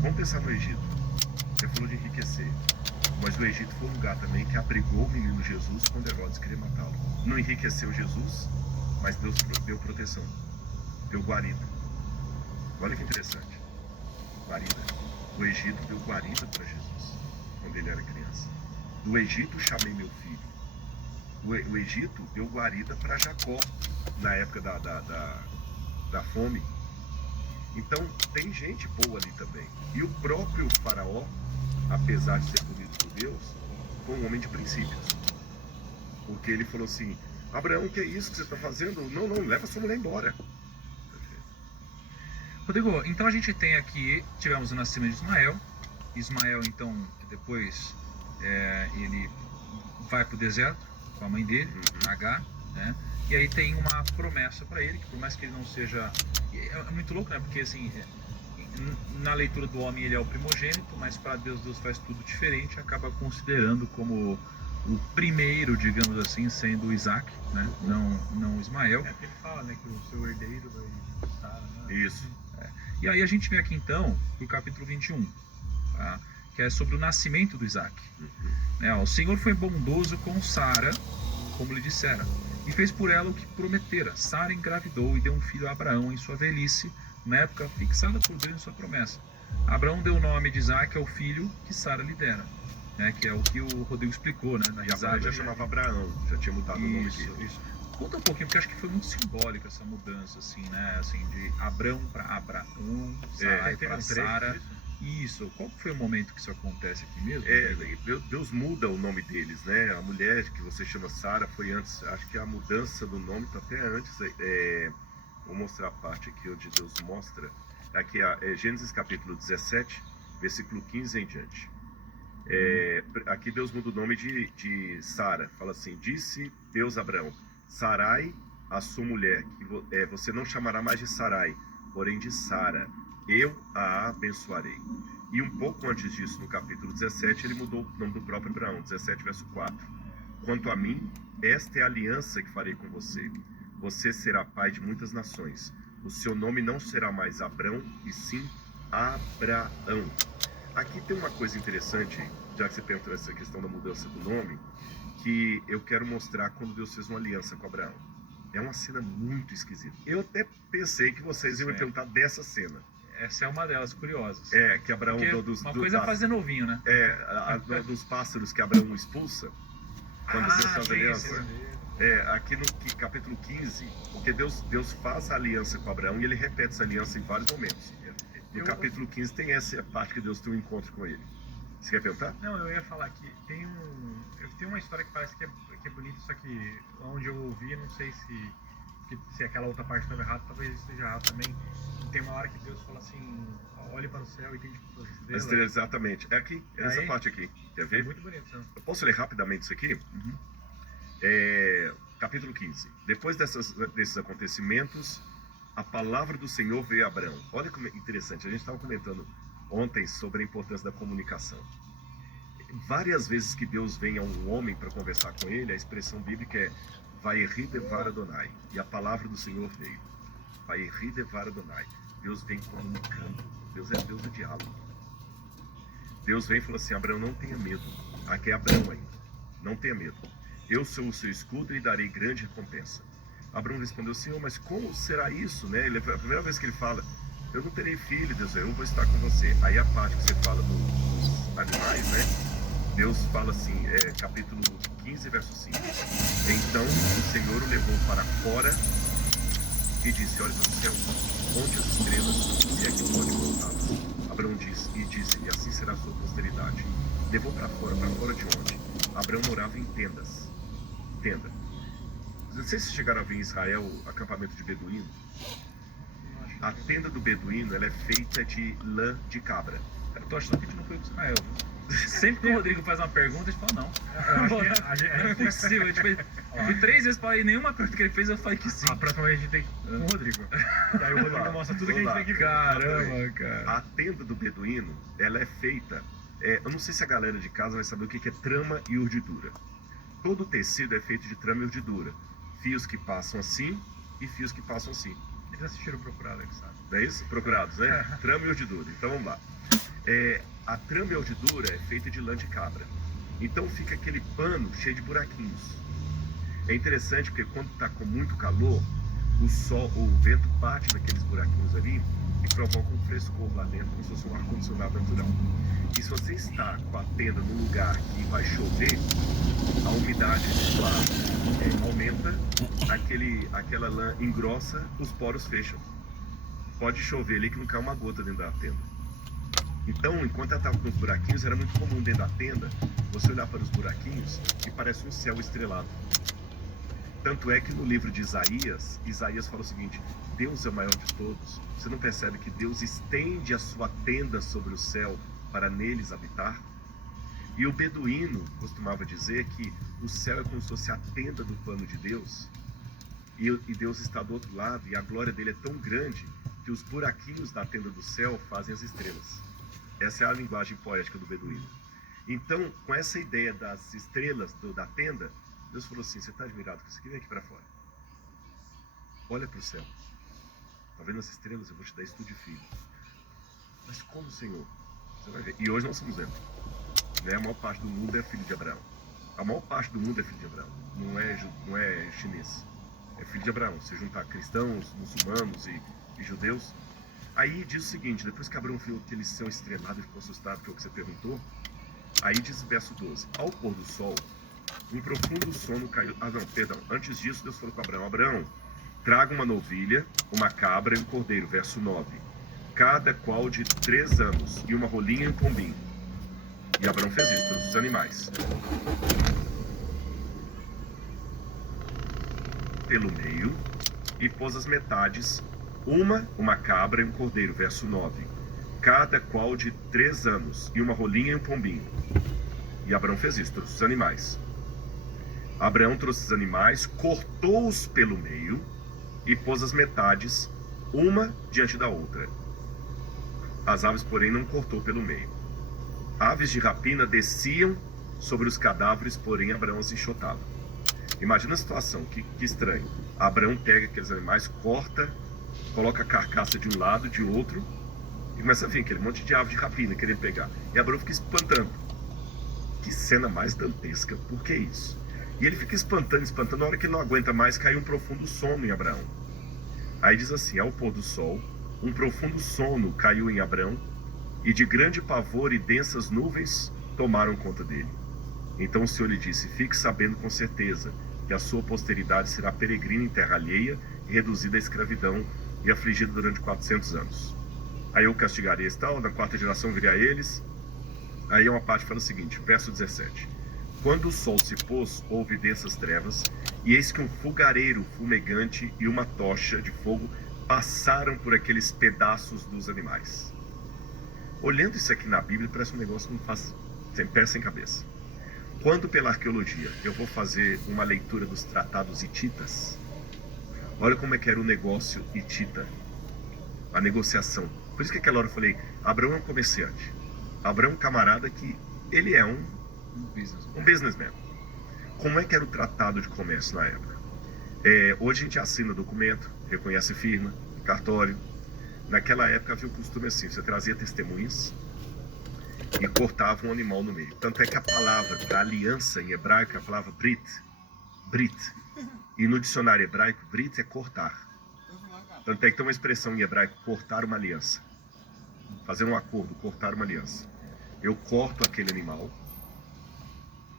Vamos pensar no Egito. Você falou de enriquecer. Mas o Egito foi um lugar também que abrigou o menino Jesus quando Herodes queria matá-lo. Não enriqueceu Jesus, mas Deus deu proteção. Deu guarida. Olha que interessante. Guarida. O Egito deu guarida para Jesus quando ele era criança. Do Egito chamei meu filho. O Egito deu guarida para Jacó na época da fome. Então tem gente boa ali também. E o próprio faraó, apesar de ser punido por Deus, foi um homem de princípios. Porque ele falou assim, Abraão, o que é isso que você está fazendo? Não, leva sua mulher embora. Rodrigo, então a gente tem aqui, tivemos o nascimento de Ismael. Ismael, então, depois ele vai para o deserto com a mãe dele, Agar, né? E aí tem uma promessa para ele, que por mais que ele não seja... É muito louco, né? Porque assim, na leitura do homem ele é o primogênito, mas para Deus, Deus faz tudo diferente, acaba considerando como O primeiro, digamos assim, sendo Isaac, né? Não Ismael. É que ele fala, né, que o seu herdeiro vai estar, né? Isso. E aí a gente vem aqui então pro capítulo 21, tá? Que é sobre o nascimento do Isaac. Né, ó, o Senhor foi bondoso com Sara, como lhe dissera, e fez por ela o que prometera. Sara engravidou e deu um filho a Abraão em sua velhice, na época fixada por Deus em sua promessa. Abraão deu o nome de Isaac ao filho que Sara lhe dera, né, que é o que o Rodrigo explicou, né, na risada. Já chamava Abraão, já tinha mudado o nome aqui. Isso. Conta um pouquinho, porque acho que foi muito simbólica essa mudança, assim, né? Assim, de Abrão para Abraão, Sarai para Sara. Isso. Qual foi o momento que isso acontece aqui mesmo? Deus muda o nome deles, né? A mulher que você chama Sara foi antes, acho que a mudança do nome está até antes. Vou mostrar a parte aqui onde Deus mostra. Aqui é Gênesis capítulo 17, versículo 15 em diante. Aqui Deus muda o nome de Sara. Fala assim: disse Deus a Abraão: Sarai, a sua mulher, que você não chamará mais de Sarai, porém de Sara, eu a abençoarei. E um pouco antes disso, no capítulo 17, ele mudou o nome do próprio Abraão, 17 verso 4. Quanto a mim, esta é a aliança que farei com você. Você será pai de muitas nações. O seu nome não será mais Abrão, e sim Abraão. Aqui tem uma coisa interessante, já que você perguntou essa questão da mudança do nome, que eu quero mostrar quando Deus fez uma aliança com Abraão. É uma cena muito esquisita. Eu até pensei que vocês iam me perguntar dessa cena. Essa é uma delas, curiosas. Que Abraão... Uma coisa é fazer novinho, né? Dos pássaros que Abraão expulsa, quando Deus faz a aliança. Aqui no capítulo 15, porque Deus faz a aliança com Abraão e ele repete essa aliança em vários momentos. No capítulo 15 tem essa parte que Deus tem um encontro com ele. Você quer perguntar? Não, eu ia falar que tem uma história que parece que é bonita, só que onde eu ouvi, não sei se aquela outra parte estava errada, talvez esteja errado também. Tem uma hora que Deus fala assim: olhe para o céu e tente as estrelas. Exatamente. É aqui, essa parte aqui. Quer ver? É muito bonito. Não? Eu posso ler rapidamente isso aqui? Capítulo 15. Depois desses acontecimentos, a palavra do Senhor veio a Abraão. Olha como é interessante. A gente estava comentando ontem sobre a importância da comunicação. Várias vezes que Deus vem a um homem para conversar com ele, a expressão bíblica é Vayehi devar Adonai. E a palavra do Senhor veio. Vayehi devar Adonai. Deus vem comunicando. Deus é Deus do diálogo. Deus vem e falou assim: Abraão, não tenha medo. Aqui é Abraão ainda. Não tenha medo. Eu sou o seu escudo e lhe darei grande recompensa. Abraão respondeu: Senhor, mas como será isso, né? A primeira vez que ele fala: eu não terei filho, Deus, eu vou estar com você. Aí a parte que você fala dos animais, né? Deus fala assim, capítulo 15, verso 5. Então o Senhor o levou para fora e disse: olhe para o céu, conte as estrelas, se é que pode contá-las. Abraão disse, e assim será a sua posteridade. Levou para fora de onde? Abraão morava em tendas. Tenda. Não sei se chegaram a ver em Israel o acampamento de beduíno. A tenda do beduíno, ela é feita de lã de cabra. Eu tô achando que a gente não foi pro Israel. Sempre que o Rodrigo faz uma pergunta, a gente fala não. Não é possível. Eu fui 3 vezes para ir, nenhuma pergunta que ele fez eu falei que sim. A próxima vez a gente tem com o Rodrigo. E aí o Rodrigo mostra tudo que a gente tem que ver. Caramba, cara. A tenda do beduíno, ela é feita... eu não sei se a galera de casa vai saber o que é trama e urdidura. Todo tecido é feito de trama e urdidura. Fios que passam assim e fios que passam assim. Eles assistiram o Procurado, que sabe. Não é isso? Procurados, né? Trama e urdidura. Então vamos lá. A trama e a urdidura é feita de lã de cabra. Então fica aquele pano cheio de buraquinhos. É interessante porque quando está com muito calor, o vento bate naqueles buraquinhos ali e provoca um frescor lá dentro, como se fosse um ar-condicionado natural. E se você está com a tenda num lugar que vai chover, a umidade do ar aumenta, aquela lã engrossa, os poros fecham. Pode chover ali que não cai uma gota dentro da tenda. Então, enquanto ela estava com os buraquinhos, era muito comum dentro da tenda você olhar para os buraquinhos e parece um céu estrelado. Tanto é que no livro de Isaías fala o seguinte: Deus é o maior de todos. Você não percebe que Deus estende a sua tenda sobre o céu para neles habitar? E o beduíno costumava dizer que o céu é como se fosse a tenda do plano de Deus, e Deus está do outro lado, e a glória dele é tão grande que os buraquinhos da tenda do céu fazem as estrelas. Essa é a linguagem poética do beduíno. Então, com essa ideia das estrelas da tenda, Deus falou assim, você está admirado com isso aqui? Vem aqui para fora. Olha para o céu. Está vendo as estrelas? Eu vou te dar isso tudo de filho. Mas como, Senhor? Você vai ver. E hoje nós somos vendo. Né? A maior parte do mundo é filho de Abraão. A maior parte do mundo é filho de Abraão. Não é chinês. É filho de Abraão. Se juntar cristãos, muçulmanos e judeus. Aí diz o seguinte, depois que Abraão viu aquele céu estrelado e ficou assustado, que é o que você perguntou, aí diz o verso 12, ao pôr do sol, um profundo sono caiu... Antes disso Deus falou com Abraão, Abraão, traga uma novilha, uma cabra e um cordeiro, verso 9, cada qual de 3 anos, e uma rolinha e um pombinho. E Abraão fez isso, todos os animais. Pelo meio, e pôs as metades, uma cabra e um cordeiro, verso 9, cada qual de 3 anos, e uma rolinha e um pombinho. E Abraão fez isso, todos os animais. Abraão trouxe os animais, cortou-os pelo meio, e pôs as metades, uma diante da outra. As aves, porém, não cortou pelo meio. Aves de rapina desciam sobre os cadáveres, porém Abraão as enxotava. Imagina a situação, que estranho. Abraão pega aqueles animais, corta, coloca a carcaça de um lado, de outro, e começa a vir aquele monte de ave de rapina querendo pegar. E Abraão fica espantando. Que cena mais dantesca, por que isso? E ele fica espantando, na hora que ele não aguenta mais, cai um profundo sono em Abraão. Aí diz assim, ao pôr do sol, um profundo sono caiu em Abraão, e de grande pavor e densas nuvens tomaram conta dele. Então o Senhor lhe disse, fique sabendo com certeza, que a sua posteridade será peregrina em terra alheia, e reduzida à escravidão, e afligida durante 400 anos. Aí eu castigarei esse tal, na 4ª geração virei a eles. Aí uma parte fala o seguinte, verso 17. Quando o sol se pôs, houve densas trevas, e eis que um fogareiro fumegante e uma tocha de fogo passaram por aqueles pedaços dos animais. Olhando isso aqui na Bíblia, parece um negócio que não faz sem pé sem cabeça. Quando pela arqueologia eu vou fazer uma leitura dos tratados hititas, olha como é que era o negócio hitita, a negociação. Por isso que aquela hora eu falei, Abraão é um comerciante. Abraão é um camarada que ele é um businessman. Como é que era o tratado de comércio na época? Hoje a gente assina documento, reconhece firma, cartório. Naquela época havia o costume assim, você trazia testemunhas e cortava um animal no meio. Tanto é que a palavra para aliança em hebraico é a palavra brit. E no dicionário hebraico, brit é cortar. Tanto é que tem uma expressão em hebraico, cortar uma aliança. Fazer um acordo, cortar uma aliança. Eu corto aquele animal,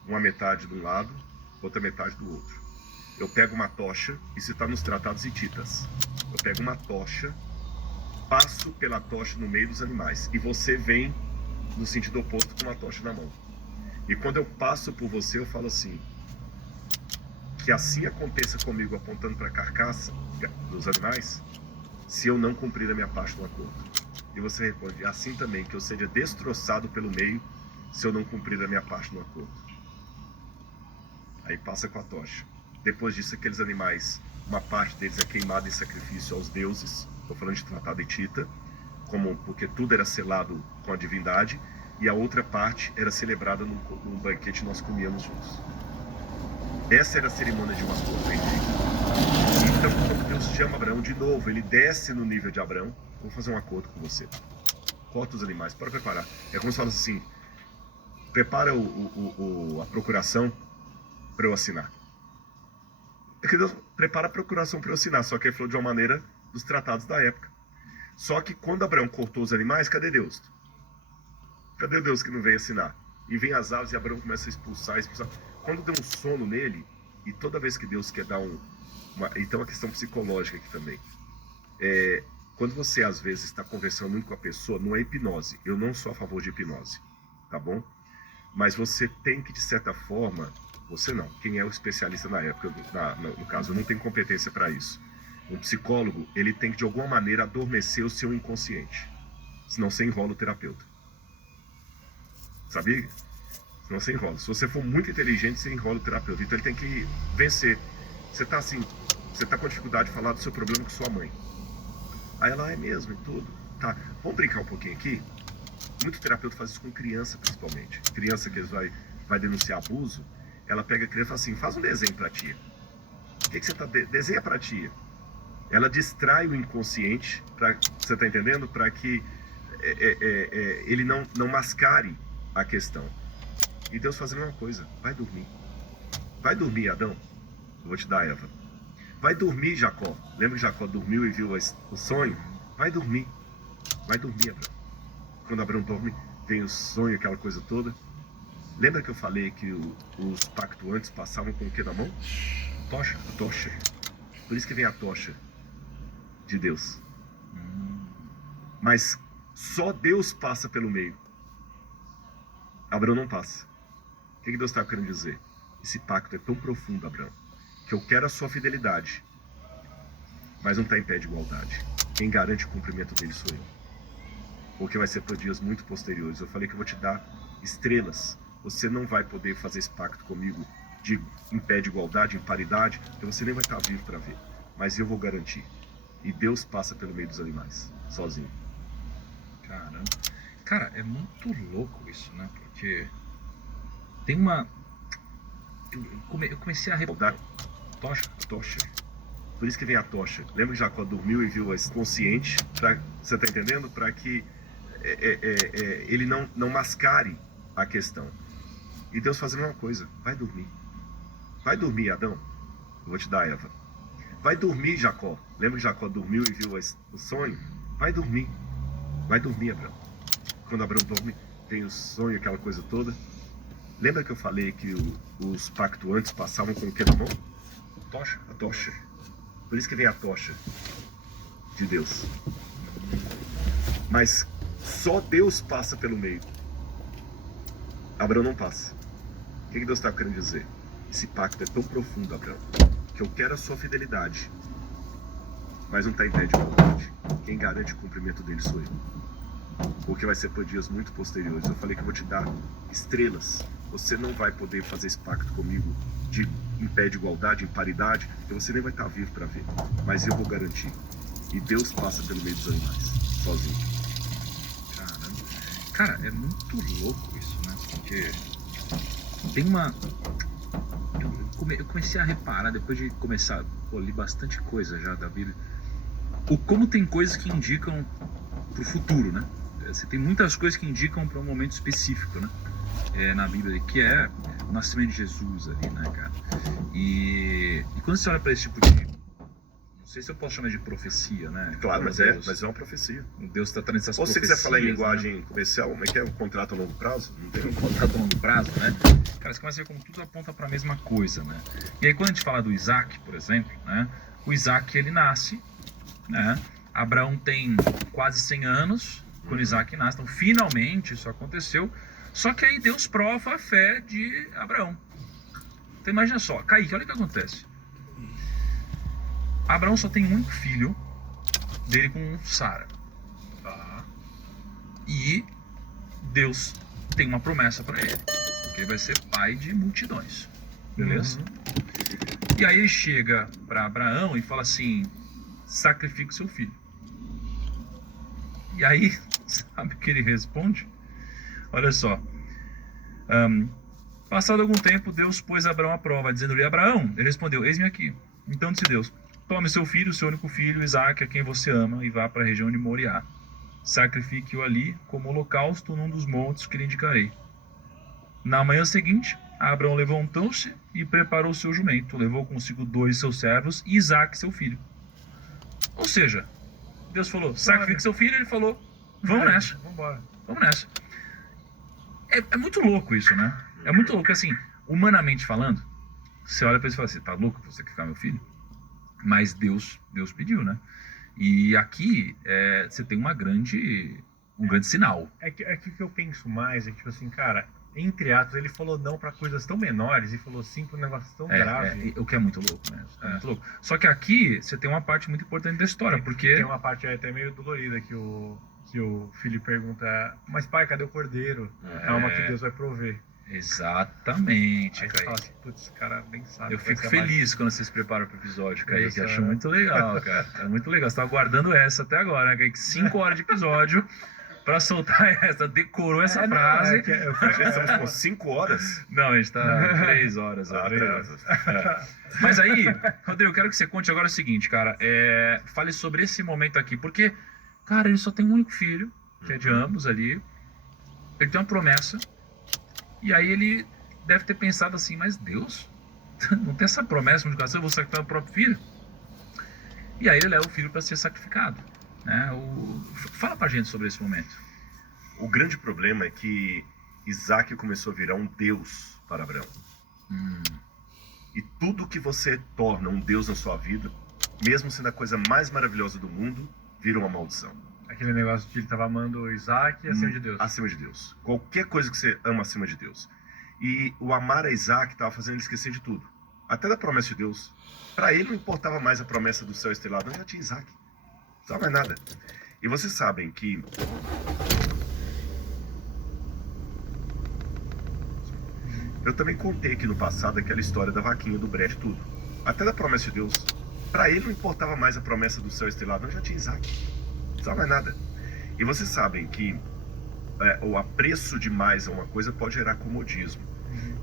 uma metade de um lado, outra metade do outro. Eu pego uma tocha, isso está nos tratados hititas. Eu pego uma tocha, passo pela tocha no meio dos animais. E você vem no sentido oposto com uma tocha na mão. E quando eu passo por você, eu falo assim, que assim aconteça comigo apontando para a carcaça dos animais, se eu não cumprir a minha parte do acordo. E você responde, assim também, que eu seja destroçado pelo meio, se eu não cumprir a minha parte no acordo. Aí passa com a tocha. Depois disso, aqueles animais, uma parte deles é queimada em sacrifício aos deuses, estou falando de tratado hitita, porque tudo era selado com a divindade, e a outra parte era celebrada num banquete que nós comíamos juntos. Essa era a cerimônia de um acordo bem feito. Então, quando Deus chama Abraão de novo, ele desce no nível de Abraão, vou fazer um acordo com você. Corta os animais, para preparar. É como se fala assim, prepara a procuração para eu assinar. É que Deus prepara a procuração para eu assinar, só que ele falou de uma maneira dos tratados da época. Só que quando Abraão cortou os animais, cadê Deus? Cadê Deus que não veio assinar? E vem as aves e Abraão começa a expulsar. Quando deu um sono nele, e toda vez que Deus quer dar então uma questão psicológica aqui também. Quando você às vezes está conversando muito com a pessoa, não é hipnose. Eu não sou a favor de hipnose, tá bom? Mas você tem que, de certa forma, você não, quem é o especialista na época, no caso, eu não tenho competência para isso. Um psicólogo, ele tem que de alguma maneira adormecer o seu inconsciente. Senão você enrola o terapeuta. Sabia? Senão você enrola. Se você for muito inteligente, você enrola o terapeuta. Então ele tem que vencer. Você tá com dificuldade de falar do seu problema com sua mãe. Aí ela, é mesmo e tudo. Tá, vamos brincar um pouquinho aqui? Muito terapeuta faz isso com criança, principalmente. Criança que vai denunciar abuso, ela pega a criança e fala assim, faz um desenho pra tia. O que você tá... Desenha pra tia. Ela distrai o inconsciente, você tá entendendo? Para que ele não mascare a questão. E Deus faz a mesma coisa. Vai dormir. Vai dormir, Adão. Eu vou te dar, Eva. Vai dormir, Jacó. Lembra que Jacó dormiu e viu o sonho? Vai dormir. Vai dormir, Abraão. Quando Abraão dorme, vem o sonho, aquela coisa toda. Lembra que eu falei que os pactuantes passavam com o que na mão? Tocha. A tocha. Por isso que vem a tocha de Deus. Mas só Deus passa pelo meio. Abraão não passa. O que Deus está querendo dizer? Esse pacto é tão profundo, Abraão, que eu quero a sua fidelidade, mas não está em pé de igualdade. Quem garante o cumprimento dele sou eu. Porque vai ser por dias muito posteriores. Eu falei que eu vou te dar estrelas. Você não vai poder fazer esse pacto comigo em pé de igualdade, em paridade, porque você nem vai estar vivo para ver. Mas eu vou garantir. E Deus passa pelo meio dos animais, sozinho. Caramba. Cara, é muito louco isso, né? Porque tem uma... Eu comecei a reparar. Tocha. A tocha. Por isso que vem a tocha. Lembra que Jacó dormiu e viu esse consciente? Você tá entendendo? Para que ele não mascare a questão. E Deus faz a mesma coisa. Vai dormir. Vai dormir, Adão. Eu vou te dar, Eva. Vai dormir, Jacó. Lembra que Jacó dormiu e viu o sonho? Vai dormir. Vai dormir, Abraão. Quando Abraão dorme, tem o sonho, aquela coisa toda. Lembra que eu falei que os pactuantes passavam com o que na mão? Tocha. A tocha. Por isso que vem a tocha de Deus. Mas só Deus passa pelo meio. Abraão não passa. O que Deus está querendo dizer? Esse pacto é tão profundo, Abraão, que eu quero a sua fidelidade, mas não está em pé de igualdade. Quem garante o cumprimento dele sou eu. Porque vai ser por dias muito posteriores. Eu falei que eu vou te dar estrelas. Você não vai poder fazer esse pacto comigo em pé de igualdade, em paridade, porque você nem vai estar vivo para ver. Mas eu vou garantir. E Deus passa pelo meio dos animais, sozinho. Caramba. Cara, é muito louco isso, né? Porque tem uma... Eu comecei a reparar, depois de começar a ler bastante coisa já da Bíblia, como tem coisas que indicam pro futuro, né? Você tem muitas coisas que indicam para um momento específico, né? Na Bíblia, que é o nascimento de Jesus ali, né, cara? E quando você olha para esse tipo de... Não sei se eu posso chamar de profecia, né? Claro, mas é uma profecia. Deus está trazendo essas Ou se profecias. você quiser falar em linguagem comercial, como é que é? Um contrato a longo prazo? Não tem Um contrato a longo prazo, né? Cara, você começa a ver como tudo aponta para a mesma coisa, né? E aí quando a gente fala do Isaac, por exemplo, né? O Isaac, ele nasce, né? Abraão tem quase 100 anos quando Isaac nasce. Então, finalmente, isso aconteceu. Só que aí Deus prova a fé de Abraão. Então, imagina só. Kaique, olha o que acontece. Abraão só tem um filho dele com Sara. Tá? E Deus tem uma promessa para ele. Que ele vai ser pai de multidões. Beleza? E aí ele chega para Abraão e fala assim: sacrifique o seu filho. E aí, sabe o que ele responde? Olha só. Passado algum tempo, Deus pôs Abraão à prova, dizendo-lhe: Abraão, ele respondeu: eis-me aqui. Então disse Deus: tome seu filho, seu único filho, Isaque, a quem você ama, e vá para a região de Moriá. Sacrifique-o ali como holocausto num dos montes que lhe indicarei. Na manhã seguinte, Abraão levantou-se e preparou seu jumento. Levou consigo 2 seus servos e Isaque, seu filho. Ou seja, Deus falou: sacrifique seu filho, ele falou: vamos nessa. Vamos nessa. É muito louco isso, né? É muito louco, assim, humanamente falando, você olha pra ele e fala assim: tá louco você sacrificar meu filho? Mas Deus pediu, né? E aqui você tem um grande sinal. É que o que eu penso mais é que, tipo assim, cara, entre atos, ele falou não pra coisas tão menores e falou sim pra um negócio tão grave. O que é muito louco mesmo. Muito louco. Só que aqui você tem uma parte muito importante da história, porque... Tem uma parte até meio dolorida que o filho pergunta: mas pai, cadê o cordeiro? Calma que Deus vai prover. Exatamente, Aí você Kaique. fala assim: putz, esse cara bem sabe. Eu fico feliz quando vocês preparam pro episódio, Kaique. Isso, Acho muito legal, cara. É muito legal. Você tava guardando essa até agora, né, Kaique? 5 horas de episódio pra soltar essa, decorou essa frase. Já estamos com 5 horas. Não, a gente tá 3 horas. Ah, 3 horas. Mas aí, Rodrigo, eu quero que você conte agora o seguinte, cara. Fale sobre esse momento aqui, porque, cara, ele só tem um único filho, que é de ambos ali. Ele tem uma promessa. E aí ele deve ter pensado assim, mas Deus, não tem essa promessa de educação, eu vou sacrificar o próprio filho. E aí ele leva o filho para ser sacrificado. Né? Fala pra gente sobre esse momento. O grande problema é que Isaac começou a virar um Deus para Abraão. E tudo que você torna um Deus na sua vida, mesmo sendo a coisa mais maravilhosa do mundo, vira uma maldição. Aquele negócio de ele estava amando Isaac acima de Deus. Acima de Deus. Qualquer coisa que você ama acima de Deus. E o amar a Isaac estava fazendo ele esquecer de tudo. Até da promessa de Deus. Para ele não importava mais a promessa do céu estrelado, não, já tinha Isaac. Não precisava mais nada. E vocês sabem que eu também contei aqui no passado aquela história da vaquinha do brejo, tudo. Até da promessa de Deus. Para ele não importava mais a promessa do céu estrelado, não, já tinha Isaac. Não precisava mais nada. E vocês sabem que o apreço demais a uma coisa pode gerar comodismo.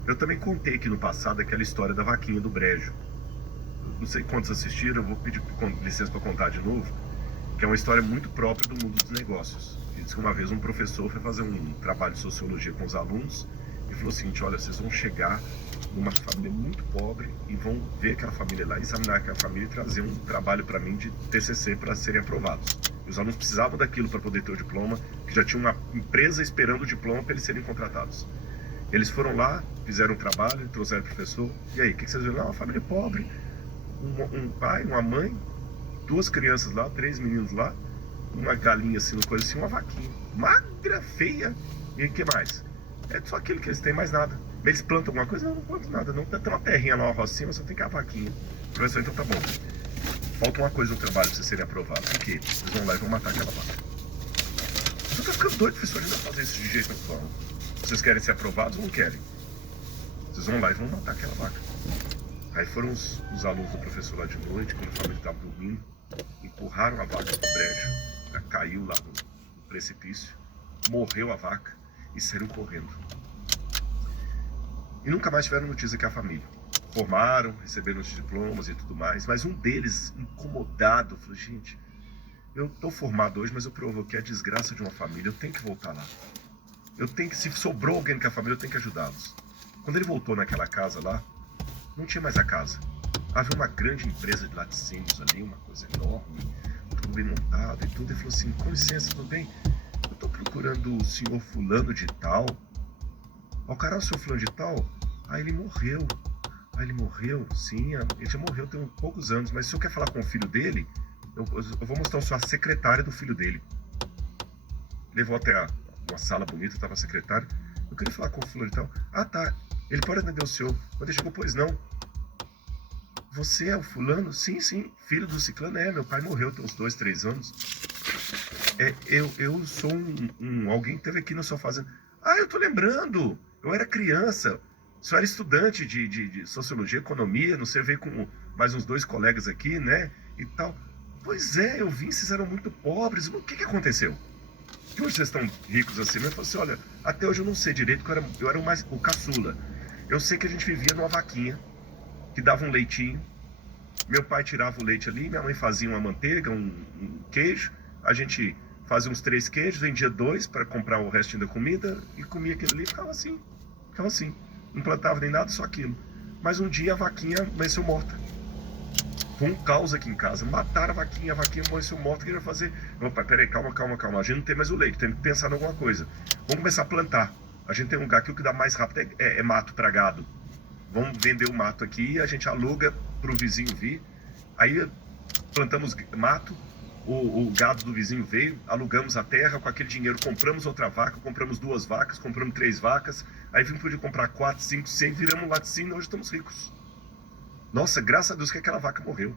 Eu também contei aqui no passado aquela história da vaquinha do brejo. Não sei quantos assistiram, eu vou pedir licença para contar de novo, que é uma história muito própria do mundo dos negócios. Diz que uma vez um professor foi fazer um trabalho de sociologia com os alunos e falou o seguinte: olha, vocês vão chegar numa família muito pobre e vão ver aquela família lá, examinar aquela família e trazer um trabalho para mim de TCC para serem aprovados. E os alunos precisavam daquilo para poder ter o diploma, que já tinha uma empresa esperando o diploma para eles serem contratados. Eles foram lá, fizeram um trabalho, trouxeram o professor. E aí, o que vocês viram? Não, uma família pobre, um pai, uma mãe, 2 crianças lá, 3 meninos lá, uma galinha assim, uma coisa assim, uma vaquinha magra, feia. E o que mais? É só aquilo que eles têm, mais nada. Eles plantam alguma coisa? Não, não plantam nada. Não tem uma terrinha lá, uma rocinha, só tem que a vaquinha. Professor, então tá bom. Falta uma coisa no trabalho pra vocês serem aprovados. O quê? Vocês vão lá e vão matar aquela vaca. Eu tô ficando doido, professor, a gente não vai fazer isso de jeito nenhum. Vocês querem ser aprovados ou não querem? Vocês vão lá e vão matar aquela vaca. Aí foram os alunos do professor lá de noite, quando a família estava dormindo, empurraram a vaca pro brejo, ela caiu lá no precipício, morreu a vaca e saíram correndo. E nunca mais tiveram notícia que a família. Formaram, receberam os diplomas e tudo mais, mas um deles, incomodado, falou: gente, eu estou formado hoje, mas eu provoquei a desgraça de uma família, eu tenho que voltar lá. Eu tenho que, se sobrou alguém naquela família, eu tenho que ajudá-los. Quando ele voltou naquela casa lá, não tinha mais a casa. Havia uma grande empresa de laticínios ali, uma coisa enorme, tudo bem montado e tudo. Ele falou assim: com licença, tudo bem? Eu estou procurando o senhor fulano de tal. Ó, cara, o senhor fulano de tal? Ah, ele morreu. Ah, ele morreu? Sim, ele já morreu tem poucos anos, mas se o senhor quer falar com o filho dele, eu vou mostrar o senhor a secretária do filho dele. Levou até uma sala bonita, estava a secretária. Eu queria falar com o fulano de tal. Ah, tá. Ele pode atender o senhor. Quando ele chegou, pois não. Você é o fulano? Sim, sim. Filho do ciclano? Meu pai morreu tem uns 2, 3 anos. Eu sou alguém que esteve aqui na sua fazenda. Ah, eu tô lembrando. Eu era criança. O senhor era estudante de sociologia, economia. Não sei, veio com mais uns 2 colegas aqui, né? E tal. Pois é, eu vim, vocês eram muito pobres. O que aconteceu? Que hoje vocês estão ricos assim? Eu falei assim: olha, até hoje eu não sei direito, porque eu era o caçula. Eu sei que a gente vivia numa vaquinha que dava um leitinho. Meu pai tirava o leite ali, minha mãe fazia uma manteiga, um queijo. A gente fazia uns 3 queijos, vendia 2 para comprar o restinho da comida e comia aquilo ali e ficava assim. Não plantava nem nada, só aquilo. Mas um dia a vaquinha amanheceu morta. Foi um caos aqui em casa. Mataram a vaquinha amanheceu morta. O que a gente vai fazer? Meu pai, peraí, calma. A gente não tem mais o leite, tem que pensar em alguma coisa. Vamos começar a plantar. A gente tem um lugar aqui, o que dá mais rápido é mato para gado. Vamos vender o mato aqui e a gente aluga para o vizinho vir. Aí plantamos mato, o gado do vizinho veio, alugamos a terra, com aquele dinheiro compramos outra vaca, compramos 2 vacas, compramos 3 vacas, aí vimos poder comprar 4, 5, 6, viramos um laticínio e hoje estamos ricos. Nossa, graças a Deus que aquela vaca morreu.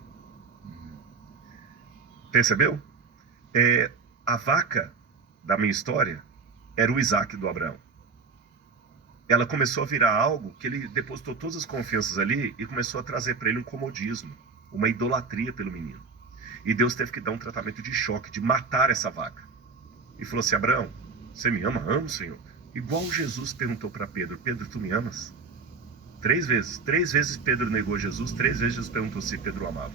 Percebeu? A vaca da minha história era o Isaac do Abraão. Ela começou a virar algo que ele depositou todas as confianças ali e começou a trazer para ele um comodismo, uma idolatria pelo menino. E Deus teve que dar um tratamento de choque, de matar essa vaca. e falou assim: Abraão, você me ama? Amo, Senhor. Igual Jesus perguntou para Pedro: Pedro, tu me amas? 3 vezes. 3 vezes Pedro negou Jesus, 3 vezes Jesus perguntou se Pedro o amava.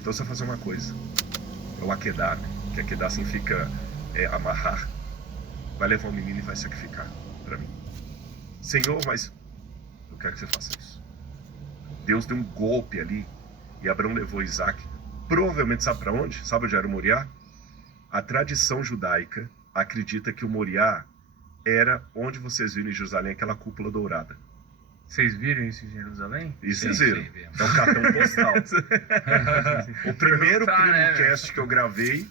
Então você vai fazer uma coisa. É o akedar, que akedar significa amarrar. Vai levar um menino e vai sacrificar para mim. Senhor, mas eu quero que você faça isso. Deus deu um golpe ali e Abraão levou Isaac. Provavelmente sabe para onde? Sabe onde era o Moriá? A tradição judaica acredita que o Moriá era onde vocês viram em Jerusalém aquela cúpula dourada. Vocês viram isso em Jerusalém? Isso Sim, vocês viram. sim, vimos. É um cartão postal. O primeiro Tá, né, Primocast que eu gravei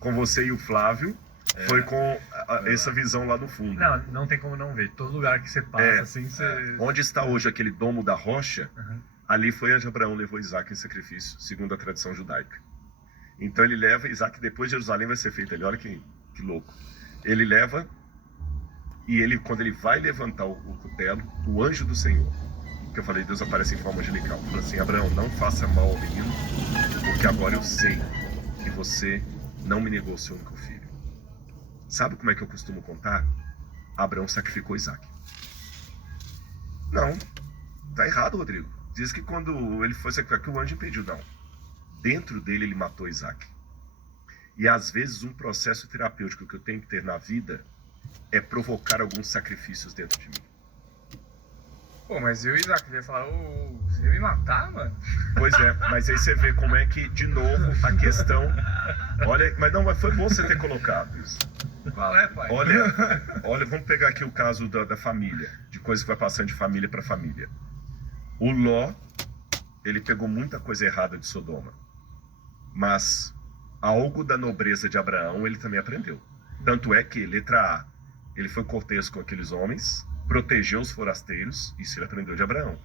com você e o Flávio foi com essa visão lá no fundo. Não tem como não ver. Todo lugar que você passa, assim, você... Onde está hoje aquele domo da rocha, Uhum. ali foi onde Abraão levou Isaac em sacrifício, segundo a tradição judaica. Então ele leva Isaac, depois de Jerusalém vai ser feito ali, olha que louco. Ele leva, e ele, quando ele vai levantar o cutelo, o anjo do Senhor, que eu falei, Deus aparece em forma angelical, falou assim: Abraão, não faça mal ao menino, porque agora eu sei que você não me negou o seu único filho. Sabe como é que eu costumo contar? Abraão sacrificou Isaac. Não, tá errado, Rodrigo. Diz que quando ele foi sacrificar, que o anjo impediu. Não. Dentro dele ele matou Isaac. E às vezes um processo terapêutico que eu tenho que ter na vida é provocar alguns sacrifícios dentro de mim. Pô, mas eu e o Isaac ia falar, você ia me matar, mano? Pois é, mas aí você vê como é que, de novo, a questão... Olha, mas foi bom você ter colocado isso. Qual é, pai? Olha, vamos pegar aqui o caso da família, de coisa que vai passando de família para família. O Ló, ele pegou muita coisa errada de Sodoma, mas algo da nobreza de Abraão ele também aprendeu. Tanto é que, letra A, ele foi cortês com aqueles homens, protegeu os forasteiros, isso ele aprendeu de Abraão.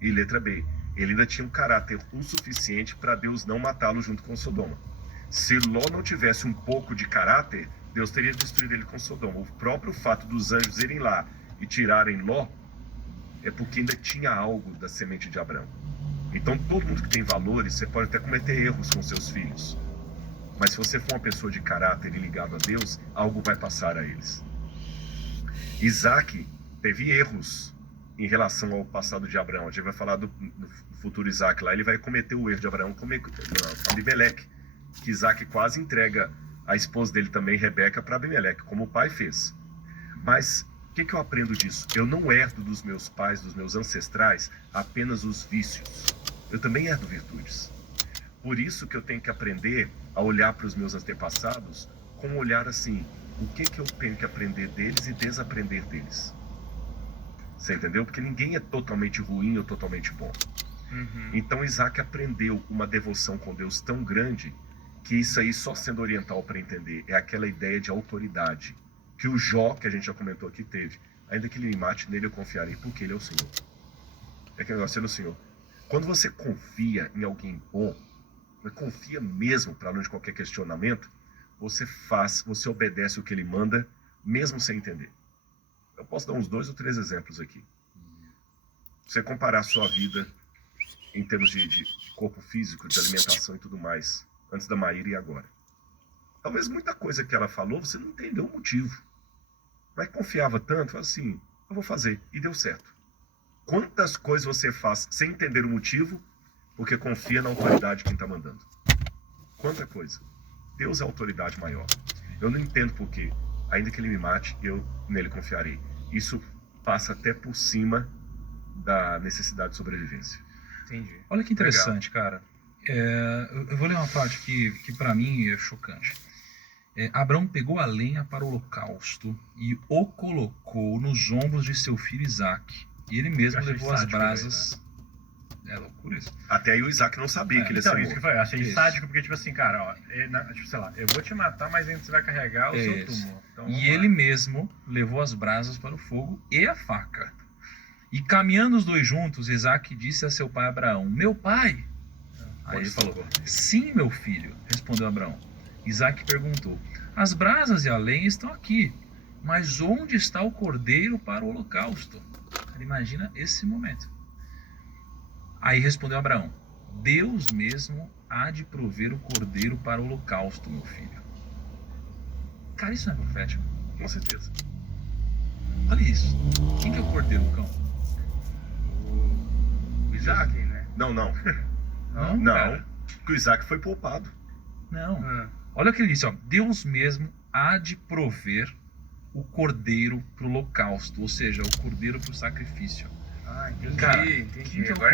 E letra B, ele ainda tinha um caráter o suficiente para Deus não matá-lo junto com Sodoma. Se Ló não tivesse um pouco de caráter, Deus teria destruído ele com Sodoma. O próprio fato dos anjos irem lá e tirarem Ló é porque ainda tinha algo da semente de Abraão. Então todo mundo que tem valores, você pode até cometer erros com seus filhos, mas se você for uma pessoa de caráter e ligado a Deus, algo vai passar a eles. Isaac teve erros em relação ao passado de Abraão. A gente vai falar do futuro Isaac lá, ele vai cometer o erro de Abraão com Abimeleque, que Isaac quase entrega a esposa dele também, Rebeca, para Abimeleque, como o pai fez. Mas o que eu aprendo disso? Eu não herdo dos meus pais, dos meus ancestrais, apenas os vícios. Eu também herdo virtudes. Por isso que eu tenho que aprender a olhar para os meus antepassados com um olhar assim: o que eu tenho que aprender deles e desaprender deles? Você entendeu? Porque ninguém é totalmente ruim ou totalmente bom. Uhum. Então Isaac aprendeu uma devoção com Deus tão grande que isso aí, só sendo oriental para entender, é aquela ideia de autoridade que o Jó, que a gente já comentou aqui, teve. Ainda que ele me mate, nele eu confiarei, porque ele é o Senhor. É aquele negócio, ele é o Senhor. Quando você confia em alguém bom, confia mesmo, para além de qualquer questionamento, você obedece o que ele manda, mesmo sem entender. Eu posso dar uns 2 ou 3 exemplos aqui. Você comparar a sua vida em termos de corpo físico, de alimentação e tudo mais, antes da Maíra e agora. Talvez muita coisa que ela falou, você não entendeu o motivo. Mas confiava tanto, assim, eu vou fazer. E deu certo. Quantas coisas você faz sem entender o motivo, porque confia na autoridade de quem está mandando? Quanta coisa. Deus é a autoridade maior. Eu não entendo por quê. Ainda que ele me mate, eu nele confiarei. Isso passa até por cima da necessidade de sobrevivência. Entendi. Olha que interessante, cara. Eu vou ler uma parte que para mim é chocante. Abraão pegou a lenha para o holocausto e o colocou nos ombros de seu filho Isaac. E ele mesmo levou as brasas. É loucura isso. Até aí o Isaac não sabia que ele ia ser Então, isso que eu falei, eu achei Isso. sádico, porque, tipo assim, cara, ó, tipo, sei lá, eu vou te matar, mas ainda você vai carregar o seu Isso. túmulo. Então, E vamos lá. ele mesmo levou as brasas para o fogo e a faca. E caminhando os dois juntos, Isaac disse a seu pai Abraão: Meu pai? Aí ele falou: Sim, meu filho, respondeu Abraão. Isaac perguntou: As brasas e a lenha estão aqui, mas onde está o cordeiro para o holocausto? Cara, imagina esse momento. Aí respondeu Abraão: Deus mesmo há de prover o cordeiro para o holocausto, meu filho. Cara, isso não é profético? Com certeza. Olha isso. Quem que é o cordeiro, Lucão? O Isaac, né? Não, não. Não, Não. cara. Porque o Isaac foi poupado. Não. Ah, Olha o que ele disse, ó. Deus mesmo há de prover o cordeiro pro holocausto, ou seja, o cordeiro pro sacrifício. entendi, Cara, entendi. quem que é o Agora